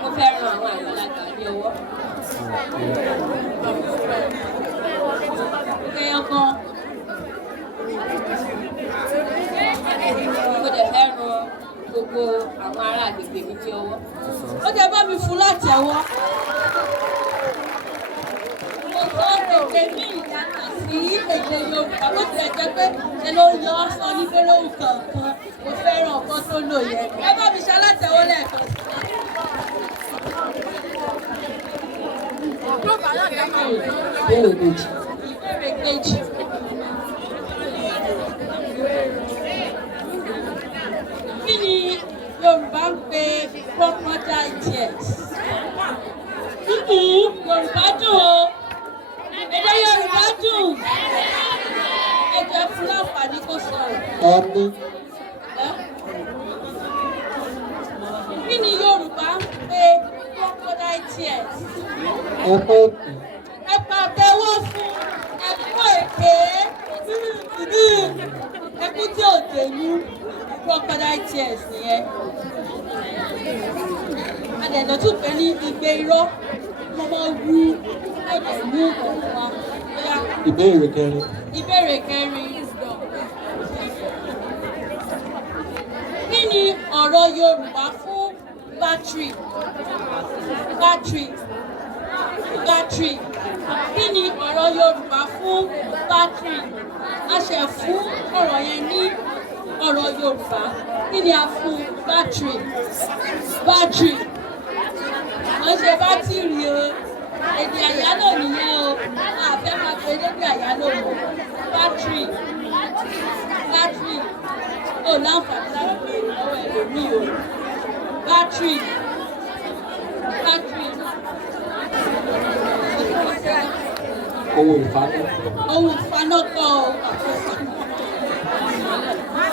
Mo fẹ́ ran àwọn àgbàlagbà ní ọwọ́. Ẹyọkan. Mo dẹ̀ fẹ́ ran gbogbo àwọn ará agbègbè mi ní ọwọ́. Ó jẹ́ bá mi fún láti ẹ̀wọ́. Mo sọ èdè ní ìyàtọ̀ sí èdè Yorùbá bó tilẹ̀ jẹ́ pé ṣe ló ń yọ ọ́ sọ ní gbólóhùn kọ̀ọ̀kan. Mo fẹ́ràn ọ̀kan tó lò yẹn. Ẹ bá mi ṣe alátẹ̀wọ́ lẹ́ẹ̀kan sí. Ìbéèrè kejì. Ìbéèrè kejì. Kí ni Yorùbá ń pe crocodile tears? Yorùbá dùn o. Èdè Yorùbá dùn. Ẹ jẹ́ fún láǹfààní kó sọ̀rọ̀. Ẹni. Kí ni Yorùbá ń pe crocodile tears? Ẹkún èkì. Ẹ pàtẹ́wọ́ fún ẹ̀kọ́ èké. Ẹkún tí ò dénú crocodile tears nìyẹn. Adẹ̀dọ̀ tún pè ní igbe irọ́. Mo máa wú ẹ̀jẹ̀ mú òun wa. Bóyá Ìbéèrè kẹrin. ìbéèrè kẹrin. Kí ni ọ̀rọ̀ Yorùbá fún battery? Battery. Battery. Kí ni ọ̀rọ̀ Yorùbá fún battery? A ṣẹ̀ fún ọ̀rọ̀ yẹn ní ọ̀rọ̀ Yorùbá. Kí ni a fún battery? Battery. Wọ́n ṣe bátìrì o. Èdè àyálò nìyẹn o. A fẹ́ máa pe lédè àyálò mọ́. Battery. Battery. O láǹfààní láti pe ìnáwó ẹlòmíì o. Battery. Battery. Ohun ìfàánú. Ohun ìfaná kọ́ o.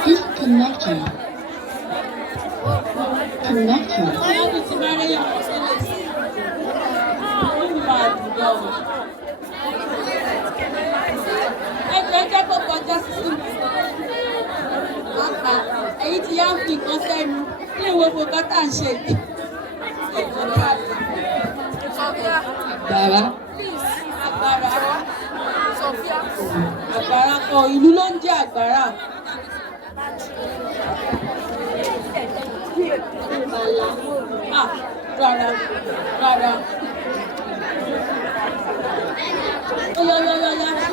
Disconnected. Connected. Bóyá bí ti máa rẹ́yìn àwọn sílẹ̀ sí. Ó ń máa dùn gan o. Ẹjọ́ jẹ́ kó kọjá sísú mi. Àpá ẹ̀yin ti yá ń fi nǹkan sẹ́nu ní ìwé gbogbo tá à ń ṣe yìí. Gbàrá. Àgbàrá. Àgbàrá kọ ìlú ló ń jẹ́ àgbàrá. Ah, rárá, rárá. Ó yá, yá, yá, yá.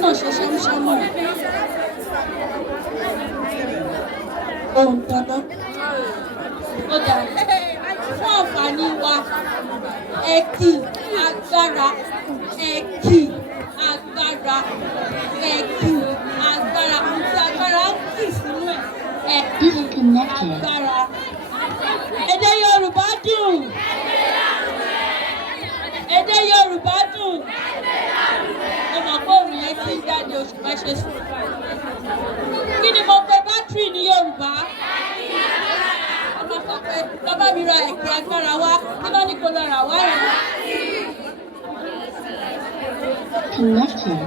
Náà ṣe ṣámúṣámú. Ohun dandan. Ó dà. Fún àǹfààní wa, ẹ̀kì agbára, ẹ̀kì agbára, ẹ̀kì agbára. Ohun tí agbára ń kì sínú ẹ̀. Ẹ̀kì agbára. Èdè Yorùbá dùn. Èdè Yorùbá dùn. Ọmọ bóòrù yẹn ti ń jáde oṣù mẹ́ṣẹ̀ sùn. Kí ni mo pe bátìrì ní Yorùbá? Ọmọ sọ pé bàbá mi ra ẹ̀kì agbára wá, kí ló ní kó lọ rà wá yẹn? Connected.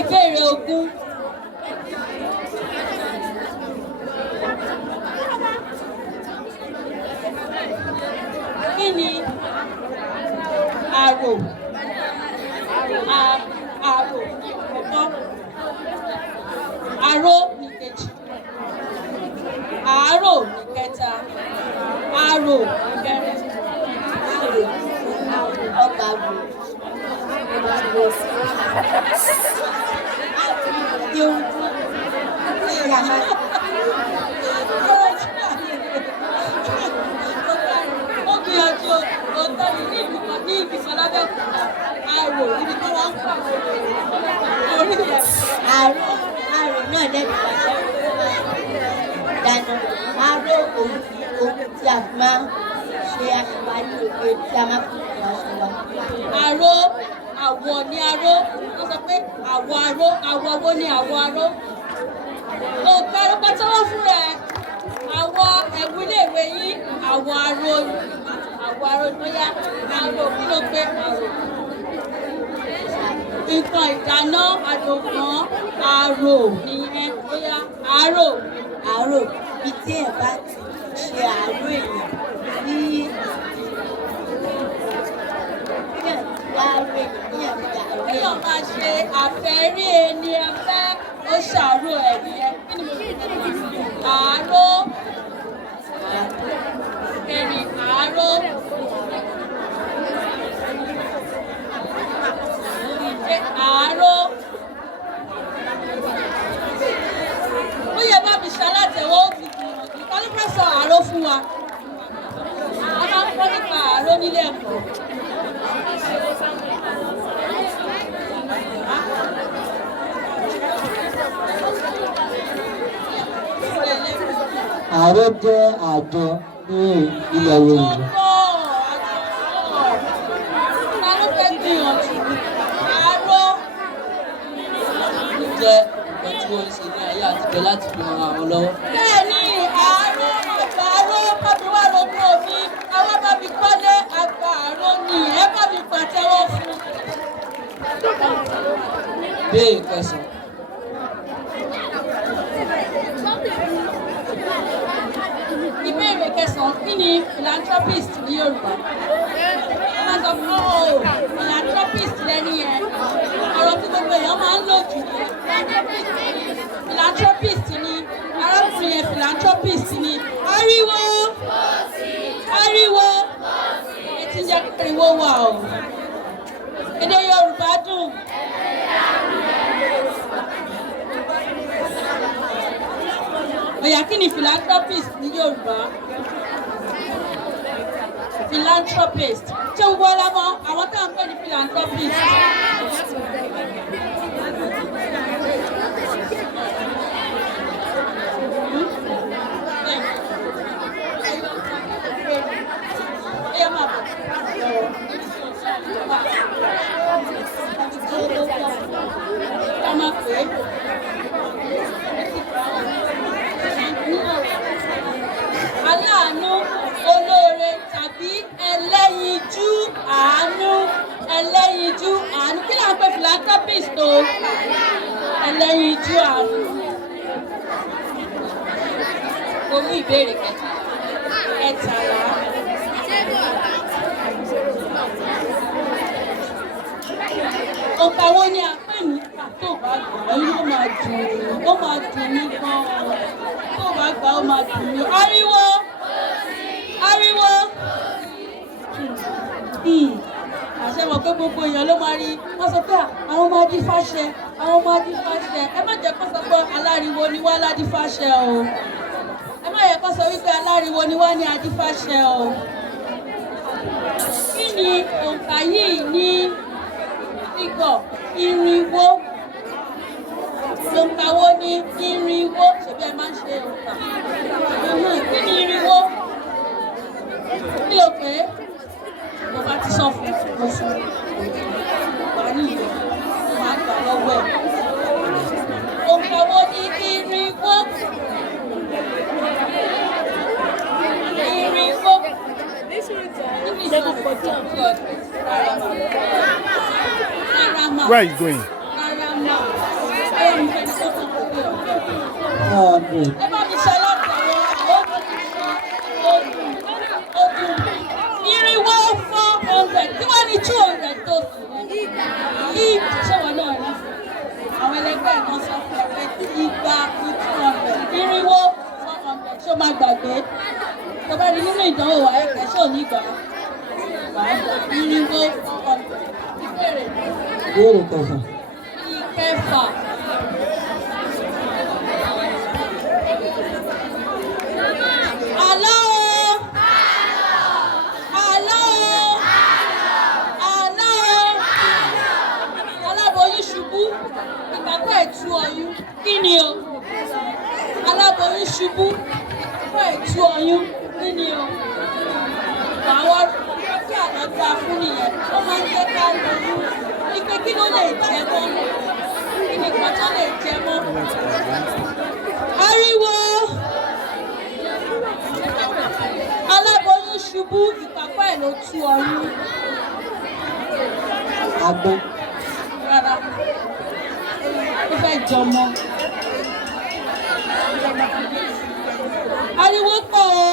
Ìbéèrè ogún. Kí ni àrò? Àrò ọ̀pọ̀. Àrò ní kejì. Àárò ní kẹta. Àrò ní kẹrin. Ọba gbò. Yorùbá. a máa ó gbìyànjú òótọ́ ní ibi kan lábẹ́òkúta àrò ibi tó wọ́n ń pa orí rẹ̀. àárò náà lẹ́nu dáná àárò òun tí a fi máa ń ṣe aṣèwádìí òkè tí a máa fi ṣe aṣèwá. Àrò àwọ̀ ni aró wọ́n sọ pé àwọ̀ aró àwọ̀ wo ni àwọ̀ aró. Òkè aró pátánwọ́ fún rẹ̀ àwọ̀ ẹ̀wù iléèwé yín àwọ̀ aró àwọ̀ aró bóyá aró kí ló gbé àrò. Nǹkan ìdáná àdògán àrò nìyẹn bóyá àrò. àárò bí tí ẹ bá ti ṣe àárò èèyàn ní Èèyàn máa ṣe àfẹ́rí ẹni afẹ́ ó ṣàárò ẹ̀rí ẹ. Kí ni mo fi àárò ẹ̀rì àárò àárò. Ó yẹ bá mi ṣalátẹ̀wọ́ ó ti gbìyànjú. Ta ló fẹ́ sọ àárò fún wa? A máa ń kọ́ nípa àárò nílé ẹ̀kọ́. Ààrẹ jẹ́ àjọ ní ilẹ̀ Yorùbá. Ta ló fẹ́ gbìyànjú? Àárò jẹ́ nǹkan tí wọ́n ń ṣe ní ayé àtijọ́ láti fi ran àwọn lọ́wọ́. bẹ́ẹ̀ni àárò àgbà àárò bábí wà lóko mi àwọn bábí kọ́lé àgbà àárò ni ẹ bábí pàtẹ́wọ́ fún. Béèrè kẹsàn-án. Ìbéèrè kẹsàn-án kí ni philanthropist ní Yorùbá? Wọ́n máa sọ fún philanthropist lẹ́ni yẹn ọ̀rọ̀ tí gbogbo èèyàn máa ń lò jù ní philanthropist ni arákùnrin yẹn philanthropist ni ariwo ariwo etí ń jẹ́ kíkiriwo wà o èdè Yorùbá dùn. Ọ̀yà kí ni philanthropist ní Yorùbá? Philanthropist. Ṣé gbogbo ọlọ́mọ àwọn táwọn ń pè ní philanthropist? Ẹ máa bọ̀. Ẹ máa pè é. Aláàánú, olóore tàbí ẹlẹ́yinjú àánú ẹlẹ́yinjú àánú kí là ń pè philanthropist o ẹlẹ́yinjú àánú. Mo mú ìbéèrè kẹtàlá. Òǹkà wo ni a pè ní tó bá gbà ó máa dùn mí gan-an tó bá gbà ó máa dùn mí. Ariwo ariwo àṣẹ mọ̀ pé gbogbo èèyàn ló máa rí wọ́n sọ pé àwọn ọmọ Adífáṣẹ àwọn ọmọ Adífáṣẹ ẹ má jẹ́ kó sọ pé aláriwo ni wá ládífáṣẹ o ẹ má yẹ kó sọ wípé aláriwo ni wá ní Adífáṣẹ o. Kí ni òǹkà yìí ní fígọ̀ irinwó? Òǹkà wo ni irinwó? Ṣebí ẹ máa ń ṣe òǹkà. Kí ni irinwó? Kí ló pé? Mo bá ti sọ fún mo fún wà ní ìlú mo máa gbà lọ́wọ́ ẹ̀. Òǹkà wo ni irinwó? Irinwó. Where are you going? Ẹ bá mi ṣe látọ̀wọ́ ọdún irinwó 400 tí wọ́n ní 200 tó sùn ní ìṣòwò náà rí àwọn ẹlẹgbẹ́ kan sọ fún ẹ pé igba ní 200 irinwó 400 ṣó máa gbàgbé tó bá rí nínú ìdánwò wa ẹ̀kẹ́ ṣó ní ìgbà irinwó 400 ìbéèrè Ìbéèrè kẹfà. ìkẹfà. aláboyún ṣubú fún ètú oyún níní o. Àwọn kí àlọ́ dá fún nìyẹn, ó máa ń jẹ́ ká lóyún ní pé kí ló lè jẹ mọ́, kí ni nǹkan tó lè jẹ mọ́. Ariwo aláboyún ṣubú ìpàpá ẹ̀ ló tú oyún. Agbọ́n. Rárá, ó fẹ́ jọmọ. Ariwo pọ̀ o.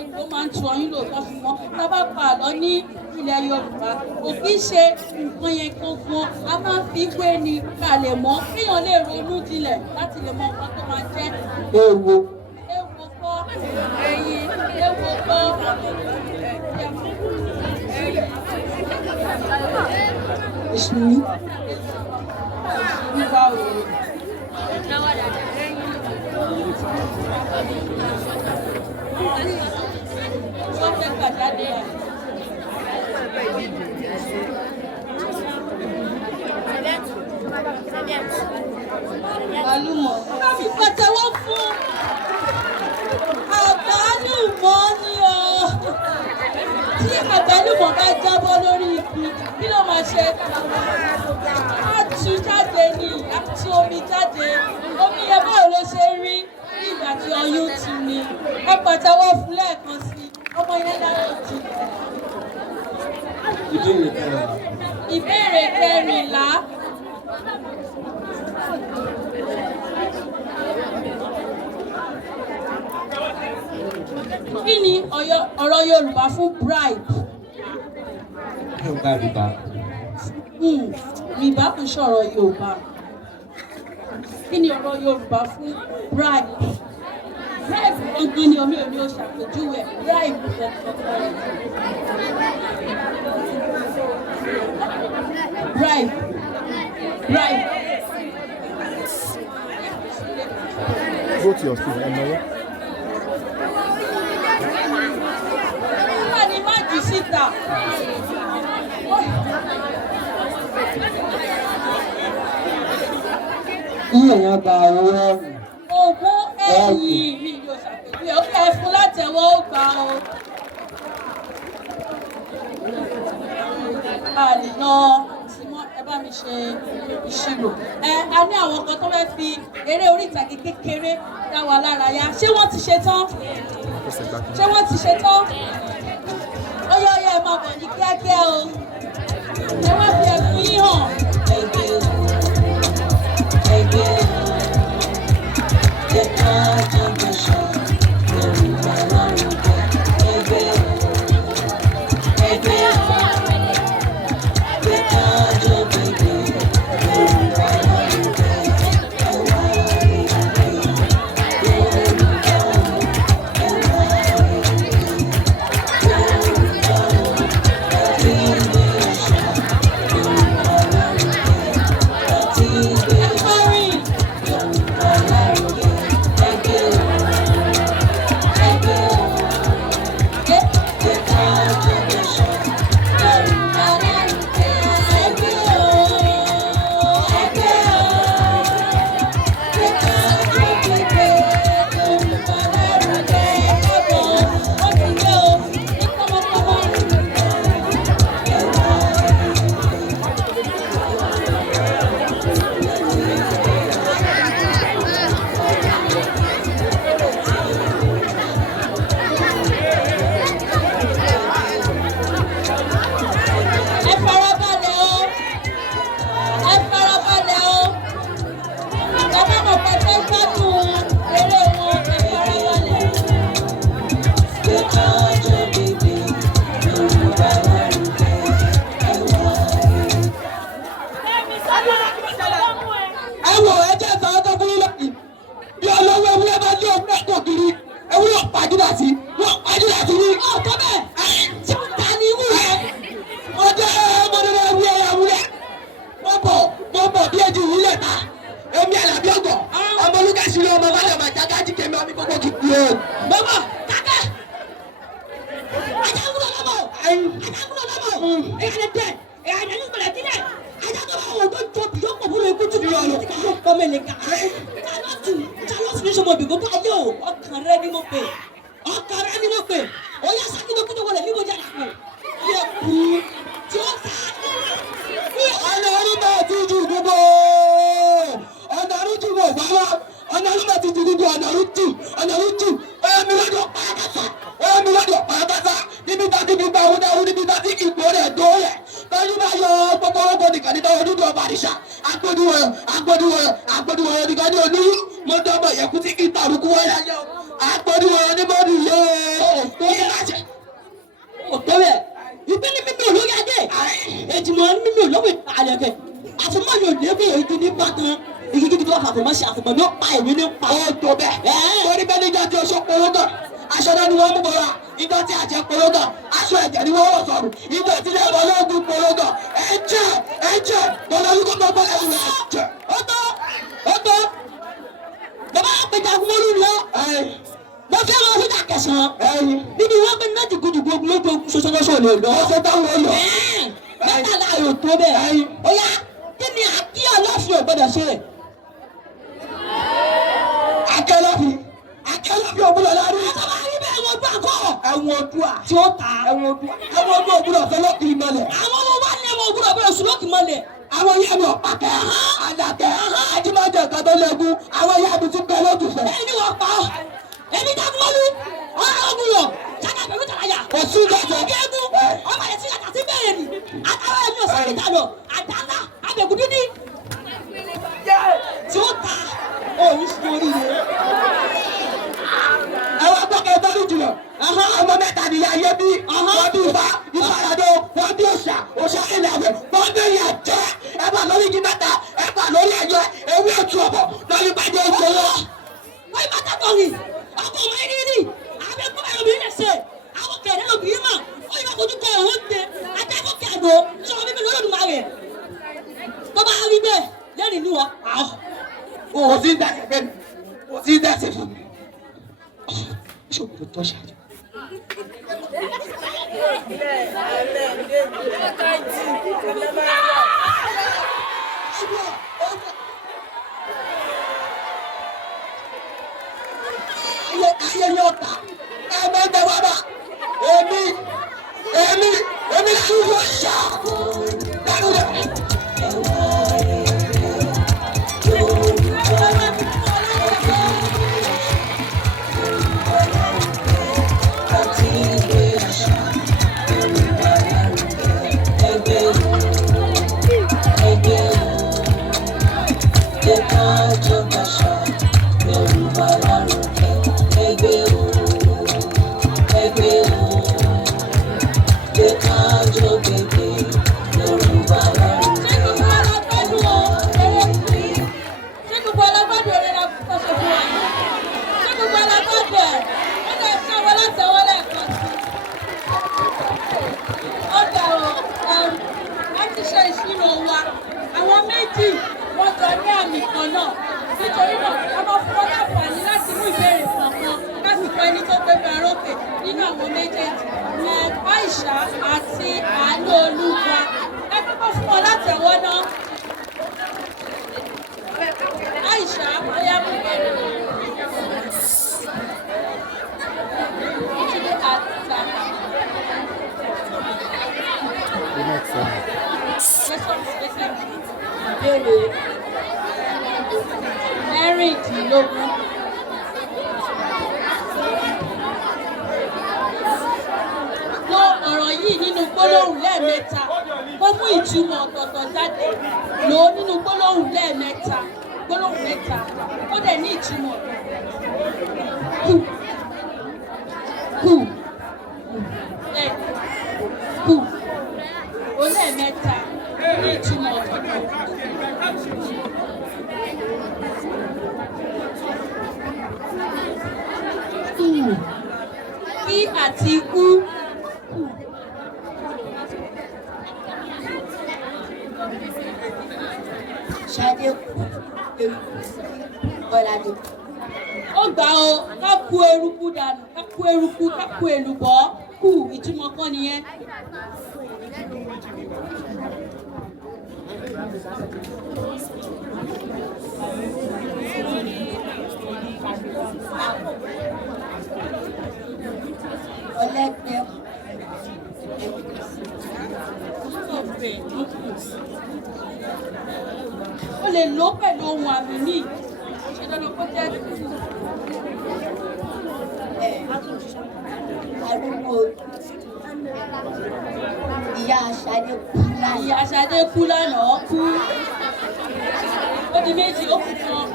Egbò máa ń tu oyún lóòótọ́ ṣùgbọ́n tá bá pa àlọ́ ní ilẹ̀ Yorùbá kò kí ń ṣe nǹkan yẹn gangan, a máa ń fi wé ni ká lè mọ̀ kéèyàn lè ronú jinlẹ̀ láti lè mọ nǹkan tó máa jẹ́. Ewo. Ewo kọ́ ẹyin, ewo kọ́. Ìṣúní. Wíwá o. Wọ́n fẹ́ gbàjáde à. Àlùmọ̀. Káfí pàtẹ́wọ́ fún àgbálùmọ̀ ni o. Tí àgbálùmọ̀ bá jábọ́ lórí igi, kí ló máa ṣe? Á tú jáde ni, á tú omi jáde. Omi yẹn báwo ló ṣe rí nígbà tí oyún ti ní? Ẹ pàtẹ́wọ́ fún lẹ́ẹ̀kan sí i, ọmọ yẹn dára jù. Ìbéèrè kẹrìnlá. Kí ni ọ̀rọ̀ Yorùbá fún bribe? Rìbá kò ṣọ̀rọ̀ Yorùbá. Kí ni ọ̀rọ̀ Yorùbá fún bribe? Bribe gangan ni omi ò ní o ṣàpèjúwe bribe gangan. Bribe. Go to your school and know. Wọ́n ní má jù síta. Yíyan gba owó ẹ̀rù. Owó ẹ̀yìn mi yóò ṣàpèjúwe. Ó fẹ́ fún látẹ̀wọ́ ó gbà o. Àlìná Simon ẹ bá mi ṣe ìṣirò. A ní àwọn kan tó fẹ́ fi eré orí ìtàgé kékeré dá wa lára yá. Ṣé wọ́n ti ṣe tán? Ṣé wọ́n ti ṣe tán? Ó yá ẹ máa bọ̀ ní kíákíá o. Ẹ má fi ẹ̀fún yín hàn. ẹ̀yà dẹ̀ ẹ̀yà dẹ̀ nígbàlẹ̀ sílẹ̀ ajá tó bá wọ̀ tó jọ bí yóò pọ̀ fún ikú tù yọ̀ lọ yóò pọ̀ mẹ́lẹ̀ ká Charlotte ní sọmọ bìbọn tó ayé o ọkàn rẹ ni mo pè ó yá sákìlókìló wọlé ní mo jẹ́ àpò yẹ kú tí ó sá ọ̀nà onímọ̀ ti ju gbogbo ọ̀nà oníjù wò wáwá ọ̀nà onímọ̀ ti ju gbogbo ọ̀nà oníjù ẹ̀mí lọ́dọ̀ pàápàá níbi tá ti fi gba owó dáwó níbi tá ti ìgbó rẹ̀ tó rẹ̀ lọ́dún bá yọ gbogbo owó nìkan nígbà wọn dúdú ọba àdìsá agbódùwọ̀n nìkan ní olúyú mọ́tò ọmọ ìyẹ̀kú tí kì í tàrúkú wọ́n yá yọ agbódùwọ̀n ní mọ́tò yóò tó yẹ lájẹ. òtó bẹ́ẹ̀ ìpínlẹ̀ mímí olóyè adé ètùmọ̀ mímí olówó àlẹ́kẹ̀ àfọmọ́ yóò dé bí èyí ní bàtàn ìgígí tó àfọmọ́ sí àfọmọ́ ní ó pa èmi ní pa. ó tó bẹ́ẹ̀ torí bẹ́ẹ̀ níjà tí o sọ pé owó náà aṣọ náà ni wọ́n mú bọ́ra ìjọ tí àjẹ pológàn aṣọ ẹ̀jẹ̀ ni wọ́n wọ̀ sọ̀rọ̀ ìjọ tí ilé ẹ̀bọ̀ lóògùn pológàn ẹ̀jẹ̀ bọ̀lọ́lùkọ́ bọ́ bọ́lá ìwé ẹ̀jẹ̀. ó tó bàbá àpèjà fún olú lọ mo fẹ́ lọ fún ìdàkẹsàn níbi wọ́n gbé náà jìgújìgú ogun lójú ṣoṣoṣo lè lọ. ọ̀sẹ̀ táwọn ò lọ. mẹ́ta la yóò tó bẹ́ẹ̀. ó yá kí ni àkí ọlọ́fin ò gbọ́dọ̀ ṣe. akẹ́lọ́fin ògbúdọ̀ lárí. àtàwọn àríbẹ̀ ẹ̀wọ̀n ojú àkọ́. ẹ̀wọ̀n ojú à. tí ó ta. ẹ̀wọ̀n ojú ògbúdọ̀ fẹ́ lọ́kì mọ́lẹ̀. àwọn ọmọ wa ní ẹ̀wọ̀n ògbúdọ̀ fẹ́ lọ́sùn lọ́kì mọ́lẹ̀. àwọn ìyá mi ọ̀pàkẹ́ àdàkẹ́ àdìmọ́jọ nǹkan tó lẹ́gùn àwọn ìyá mi tún bẹ́ẹ̀ lójú fẹ́. ẹni wọ́n pa ọ́ ẹni jagunmọ́lú ọ̀rọ̀ ọ̀gbùnrọ̀ jáde pẹ̀lú tàlàyà. òsùn ìjọba ẹ̀ẹ́dẹ́gùn ọmọ yẹn sí àtàtì bẹ́ẹ̀ ni àtàwọn ẹ̀mí ọ̀sán ìdáná àdáná àbẹ̀gùdú ní. tí ó ta òun sí oríire. ẹwà gbọ́kẹ́ tọ́lú jùlọ ọmọ mẹ́ta ni ayé bí wọ́n bí ìfaradó wọ́n bí òṣà ilẹ̀ àwẹ̀ wọ́n bí ìyà jẹ́ ẹ̀bà lórí igi mẹ́ta ẹ̀bà lórí ẹ̀yẹ ewé ètò ọ̀bọ̀ lórí bàjẹ́ ìṣòro. wọ́n yìí bá tàkọ̀ rìn ọkọ̀ ọmọ ẹni rí àwọn ẹgbẹ́ ẹ̀rọ mi lẹ̀ ṣe àwọn kẹ̀rẹ́ ló bìí mọ̀ ó yìí bá kojú kọ òun gbé adágún kẹ̀gbọ́ sọ̀rọ̀ bíbí lọ́dún rẹ̀ tó bá rí bẹ́ẹ̀ lẹ́rìí ní wọn. kò sí dẹ́sẹ̀ fún mi kò sí dẹ́sẹ̀ fún mi. ṣé o kò tọ́ ṣáájú. ayé ni ọ̀tá ẹ̀mẹ́ tẹ wá bá èmi tí yóò ṣá lẹ́nu rẹ̀. Àwọn méjì wọ́n jọ ní àmì kan náà nítorí náà a máa fún wọn láǹfààní láti mú ìbéèrè kankan láti fún ẹni tó gbé bá rókè nínú àwọn méjèèjì ìyẹn Aisha àti Àánú Olúwa ẹ kọ́kọ́ fún wọn láti ẹ̀wọ́ náà. Aisha bóyá mú ìbéèrè náà. Ìbéèrè mẹ́rìndínlógún. Lo ọ̀rọ̀ yìí nínú gbólóhùn lẹ́ẹ̀mẹ́ta. Ó mú ìtumọ̀ ọ̀tọ̀ọ̀tọ̀ jáde. Lò ó nínú gbólóhùn lẹ́ẹ̀mẹ́ta. Gbólóhùn mẹ́ta. Ó dẹ̀ ní ìtumọ̀ ọ̀tọ̀ọ̀tọ̀. Kù. Kù. Ó lẹ́ẹ̀mẹ́ta. Ní ìtumọ̀ ọ̀tọ̀ọ̀tọ̀. Kí àti kú. Ṣadé Bọ́ládé. Ó gbà ó ká kú eruku dànù ká kú eruku ká kú èlùbọ́ ṣẹ́kù ìtumọ̀ kan nìyẹn. Ọlẹ́gbẹ́. O lè lò ó pẹ̀lú ohun àmì míì. Ṣé dandan kó jẹ́ Arúgbó. Ìyá Ṣadé kú lánàá. ìyá Ṣadé kú lánàá kú? Ó di méjì, ó kù kan.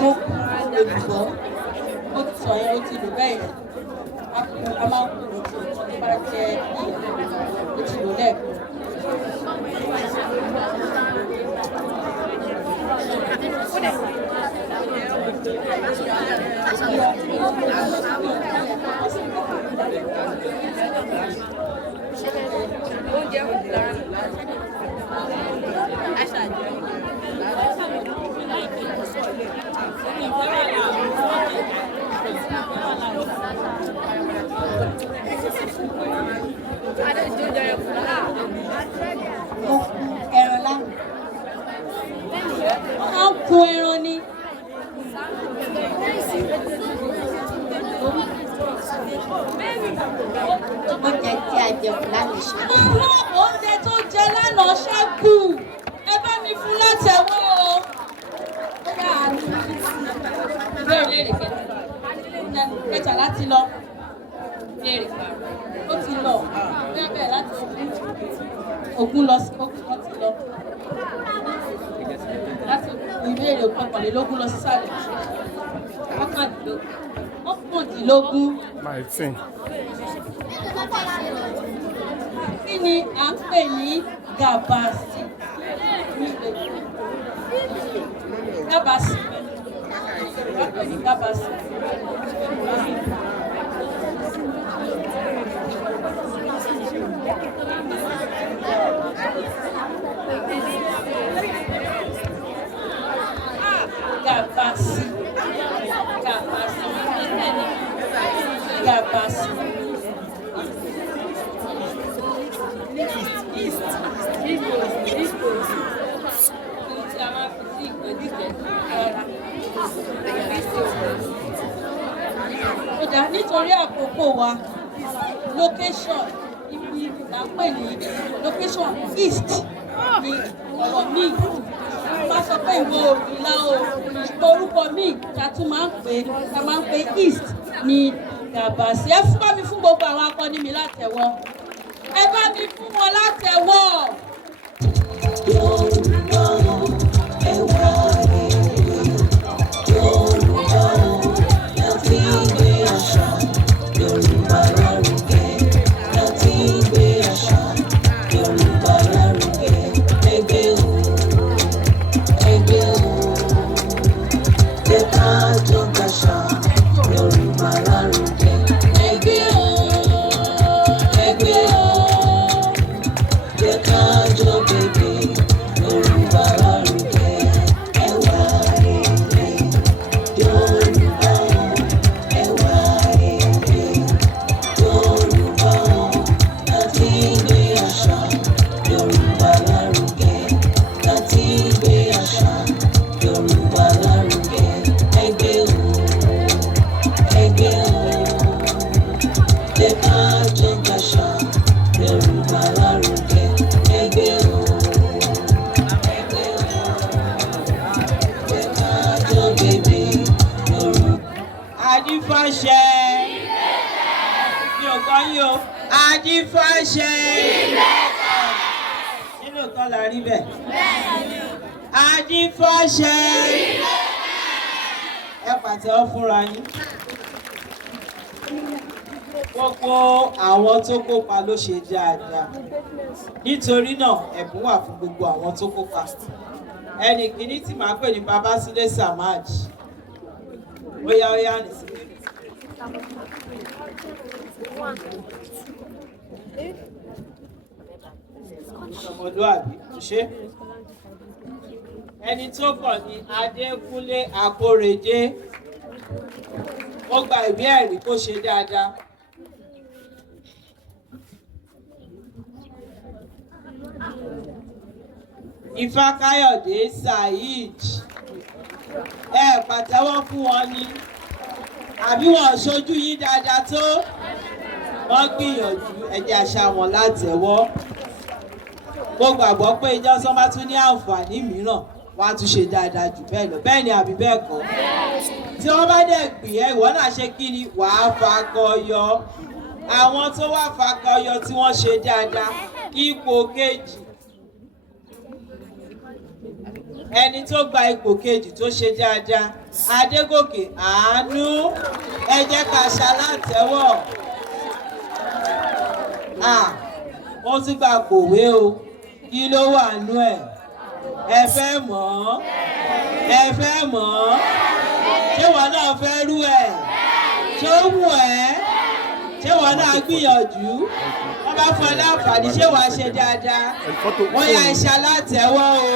Mo kú olùkọ́. Ó ti sọ yẹn, ó ti lò bẹ́ẹ̀ yẹn. A máa ń kú lójú tó bá jẹ́ ìyá. Ó ti lò lẹ́ẹ̀kan. Mo kú ẹran lánàá. Wọ́n máa ń kun ẹran ni. Oúnjẹ tí a jẹ kù lánàá ṣe. Oúnjẹ tó jẹ lánàá ṣẹ́kù. Ẹ bá mi fún látẹ̀wọ́ o. Ìbéèrè kẹta láti lọ. Ó ti lọ. Bẹ́ẹ̀ láti ogún lọ sí ogún kan ti lọ. Láti ìbéèrè kọkànlélógún lọ sísàlẹ̀. Mọ́kàndínlógún. Kí ni à ń pè ní gàbàsì? Gàbàsì. À ń pè ní gàbàsì. Gàbàsì. Gàbàsì. Gàbàsì. Kódà nítorí àkókò wa, location ibi là ń pè ní location east ní ọ̀rọ̀ míì. Má sọ pé ìwọ òrìlà o, ṣùgbọ́n orúkọ míì ta tún máa ń pè east ní Gàbàsì. Ẹ fún bá mi fún gbogbo àwọn akọni mi látẹ̀wọ́. Ẹ bá mi fún wọn látẹ̀wọ́. Adifase mi ò gbọ́ yín o. Adifase nínú kan la rí bẹ́ẹ̀. Adifase ẹ pàtẹ́wọ́ fúnra yín. Gbogbo àwọn tó kópa ló ṣe dáadáa. Nítorí náà ẹ̀bùn wà fún gbogbo àwọn tó kópa. Ẹnì kìíní tí màá pè ní Babásídé Samad. Oya oya nìsí. Ọmọlúwàbí kò ṣe. ẹni tó kàn ní Adékúnlé Akórèdé. Ó gba ìwé ẹ̀rí kó ṣe dáadáa. Ifákáyọ̀dé Saheed. Ẹ pàtẹ́wọ́ fún wọn ni. Àbí wọn ṣojú yín dáadáa tó? Wọ́n gbìyànjú ẹ̀jẹ̀ àṣà wọn látẹ̀wọ́. Mo gbàgbọ́ pé ìjọsìn bá tún ní àǹfààní mìíràn, wọ́n á tún ṣe dáadáa jù bẹ́ẹ̀ lọ. Bẹ́ẹ̀ ni àbí bẹ́ẹ̀ kọ́? Tí wọ́n bá dẹ̀ gbì ẹ́, ìwọ náà ṣe kí ni? Wàá fakọyọ. Àwọn tó wá fakọyọ tí wọ́n ṣe dáadáa, ipò kejì. Ẹni tó gba ipò kejì tó ṣe dáadáa, Adégòkè Àánú. Ẹ jẹ́ ká ṣalátẹ́wọ́. Wọ́n ti gba kòwé o. Kí ló wà nú ẹ̀? Ẹ fẹ́ mọ̀ ọ́? Ẹ fẹ́ mọ̀ ọ́? Ṣé wọ́n náà fẹ́ rú ẹ̀? Ṣé ó wù ẹ́? Ṣé wọ́n náà gbìyànjú? Wọ́n bá fọ láǹfààní, ṣé wàá ṣe dáadáa? Wọ́n yá iṣẹ́ alátẹ̀wọ́ o.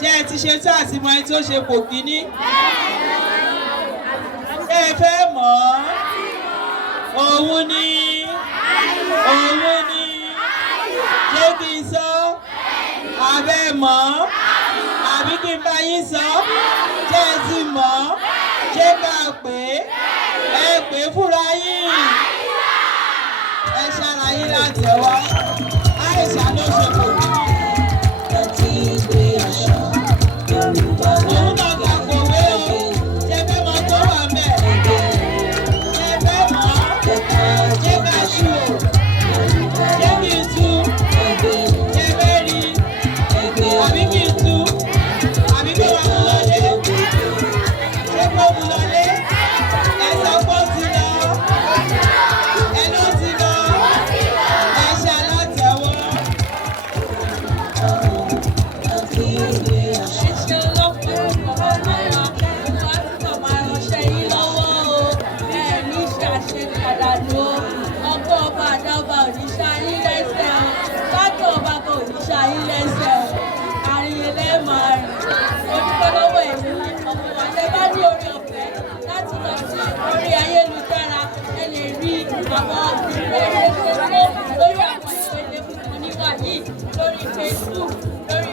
Ṣé ẹ ti ṣe tó àti mọ ẹni tó ṣe pò kíní? Ṣé ẹ fẹ́ mọ̀ ọ́? Òun ni. Ṣé kí n sọ? Abẹ́ mọ̀ ọ́? Àbí kí n bá yín sọ? Ṣé ẹ ti mọ̀ ọ́? Ṣé ká pè é? Ẹ pè é fúnra yín. Ẹ ṣára yín láti ẹ̀wọ́. Àìsàn ló ṣe pò kíní. Òun náà gbà kòwé o. Ṣé fẹ́ mọ̀ tó wà mẹ́? Ṣé fẹ́ mọ̀? Ṣé ká ṣú o? Ṣé kí n tú? Ṣé fẹ́ rí? Àbí kí n tú? Àbí kí wàá mú lọlé? Ṣé kó mú lọlé? Ẹ sọ pé ó ti lọ. Ẹ ló ti lọ. Ẹ ṣe alátẹ̀wọ́. Lórí Facebook, lórí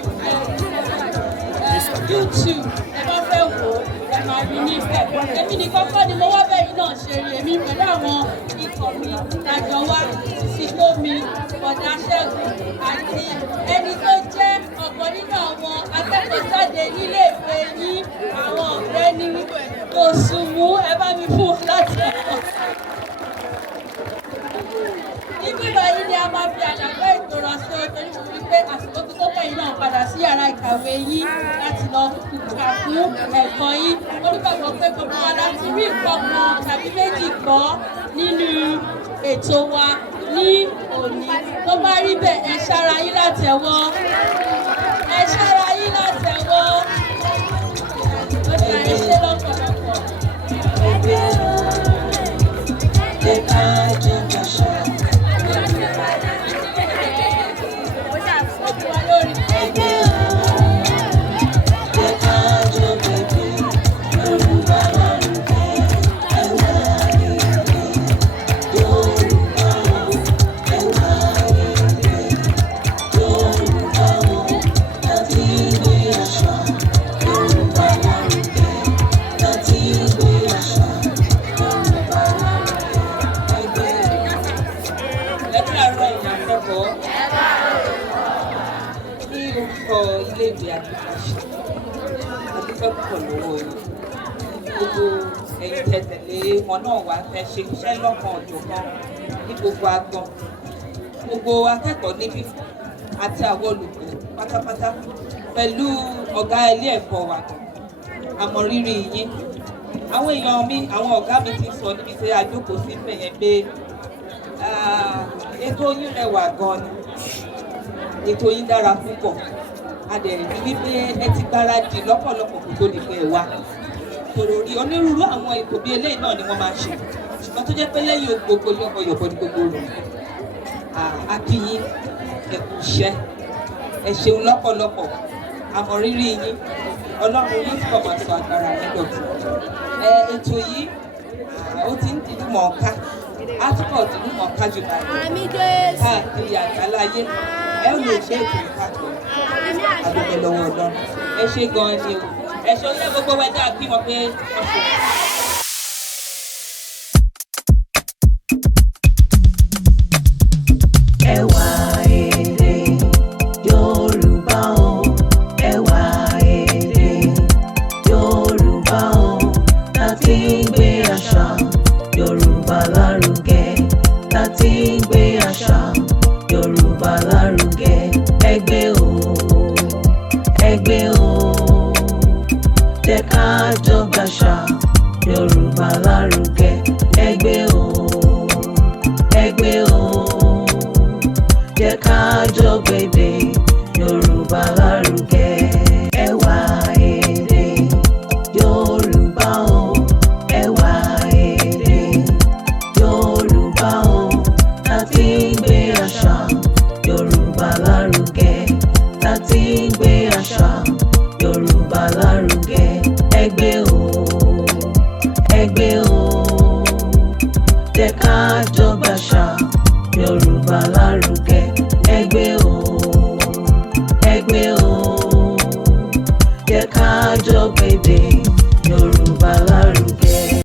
YouTube, ẹ bá fẹ́ wò ó, ẹ máa rí níbẹ̀. Èmi nìkan kọ́ ni mo wá bẹ́yìn náà ṣe rí. Èmi pẹ̀lú àwọn ikọ̀ mi lájọ wá sí tómi, Bọ̀dá Ṣẹ́gun àti ẹni tó jẹ́ ọ̀pọ̀ nínú àwọn akẹ́kọ̀ọ́-jáde nílé ìwé yín, àwọn ọ̀rẹ́ ní Òṣùmú. Ẹ bá mi fún wọn láti ẹ̀kọ́. Níbí báyìí ni a máa fi àdàgbà ìtura sí torí mo fi pé àsìkò tó kọ́kọ́ yìí náà padà sí yàrá ìkàwé yín láti lọ kà fún ẹ̀kọ́ yín. Olùgbàgbọ́ pé gbogbo wa láti rí nǹkan kan tàbí méjì kọ́ nínú ètò wa ní òní. Tó bá rí bẹ́ẹ̀, ẹ ṣára yín látẹ̀wọ́. Ẹ ṣára yín látẹ̀wọ́. Ó ti ẹ ṣe lọ́pọ̀lọpọ̀. Ilé-ìwé Adifase, adúpẹ́ púpọ̀ lọ́wọ́ yìí. Gbogbo ẹ̀yin tẹ̀tẹ̀lé wọn náà wá fẹ́ ṣe iṣẹ́ lọ́kàn ọ̀jọ̀kan ní gbogbo agbọn. Gbogbo akẹ́kọ̀ọ́ níbí àti àwọn olùkọ́ pátápátá pẹ̀lú ọ̀gá ilé ẹ̀kọ́ wa. Àmọ́ rírì yín. Àwọn èèyàn mi, àwọn ọ̀gá mi ti sọ níbi tí a jókòó sí bẹ̀yẹn pé ètò yín rẹwà gan ni. Ètò yín dára púpọ̀. a dẹ̀ rí wípé ẹ ti gbáradì lọ́pọ̀lọpọ̀ kó tó di pé ẹ wá torí onírúurú àwọn ètò bíi eléyìí náà ni wọ́n máa ń ṣe ṣùgbọ́n tó jẹ́ pé lẹ́yìn gbogbo yọ̀bọ̀yọ̀bọ̀ ní gbogbo rẹ̀ akíyín ẹ kú iṣẹ́ ẹ ṣeun lọ́pọ̀lọpọ̀ àmọ́ rírì yín ọlọ́run yóò túbọ̀ máa sọ agbára yín dọ̀tun ètò yìí ó ti ń dìlú mọ̀ọ́ká á túbọ̀ dìlú mọ̀ọ́ká jù báyìí káàkiri àgbáláyé ẹ ò lè gbé ètò ìpàdé àgbẹ̀bẹ̀ lọ́wọ́ ọlọ́run ẹ ṣe gan-an ni o ẹ ṣe orílẹ̀ gbogbo wẹ́dà kí wọ́n pé wọ́n ṣe. Ewa Ede Yoruba o, Ewa Ede Yoruba o, láti gbé àṣà Yorùbá lárugẹ, láti gbé àṣà Yorùbá lárugẹ, ẹgbẹ́ o, ẹgbẹ́ o, jẹ́ ká jọ gbàṣà Yorùbá lárugẹ, ẹgbẹ́ o, ẹgbẹ́ o. Jẹ́ ká jọ gbèdé Yorùbá lárugẹ. Ewa Ede Yorùbá o, Ewa Ede Yorùbá o, láti gbé àṣà Yorùbá lárugẹ, láti gbé àṣà Yorùbá lárugẹ. Ẹgbẹ́ o, ẹgbẹ́ o, jẹ́ ká jọ gbàṣà Yorùbá lárugẹ, ẹgbẹ́ o, ẹgbẹ́ o, jẹ́ ká jọ gbèdé.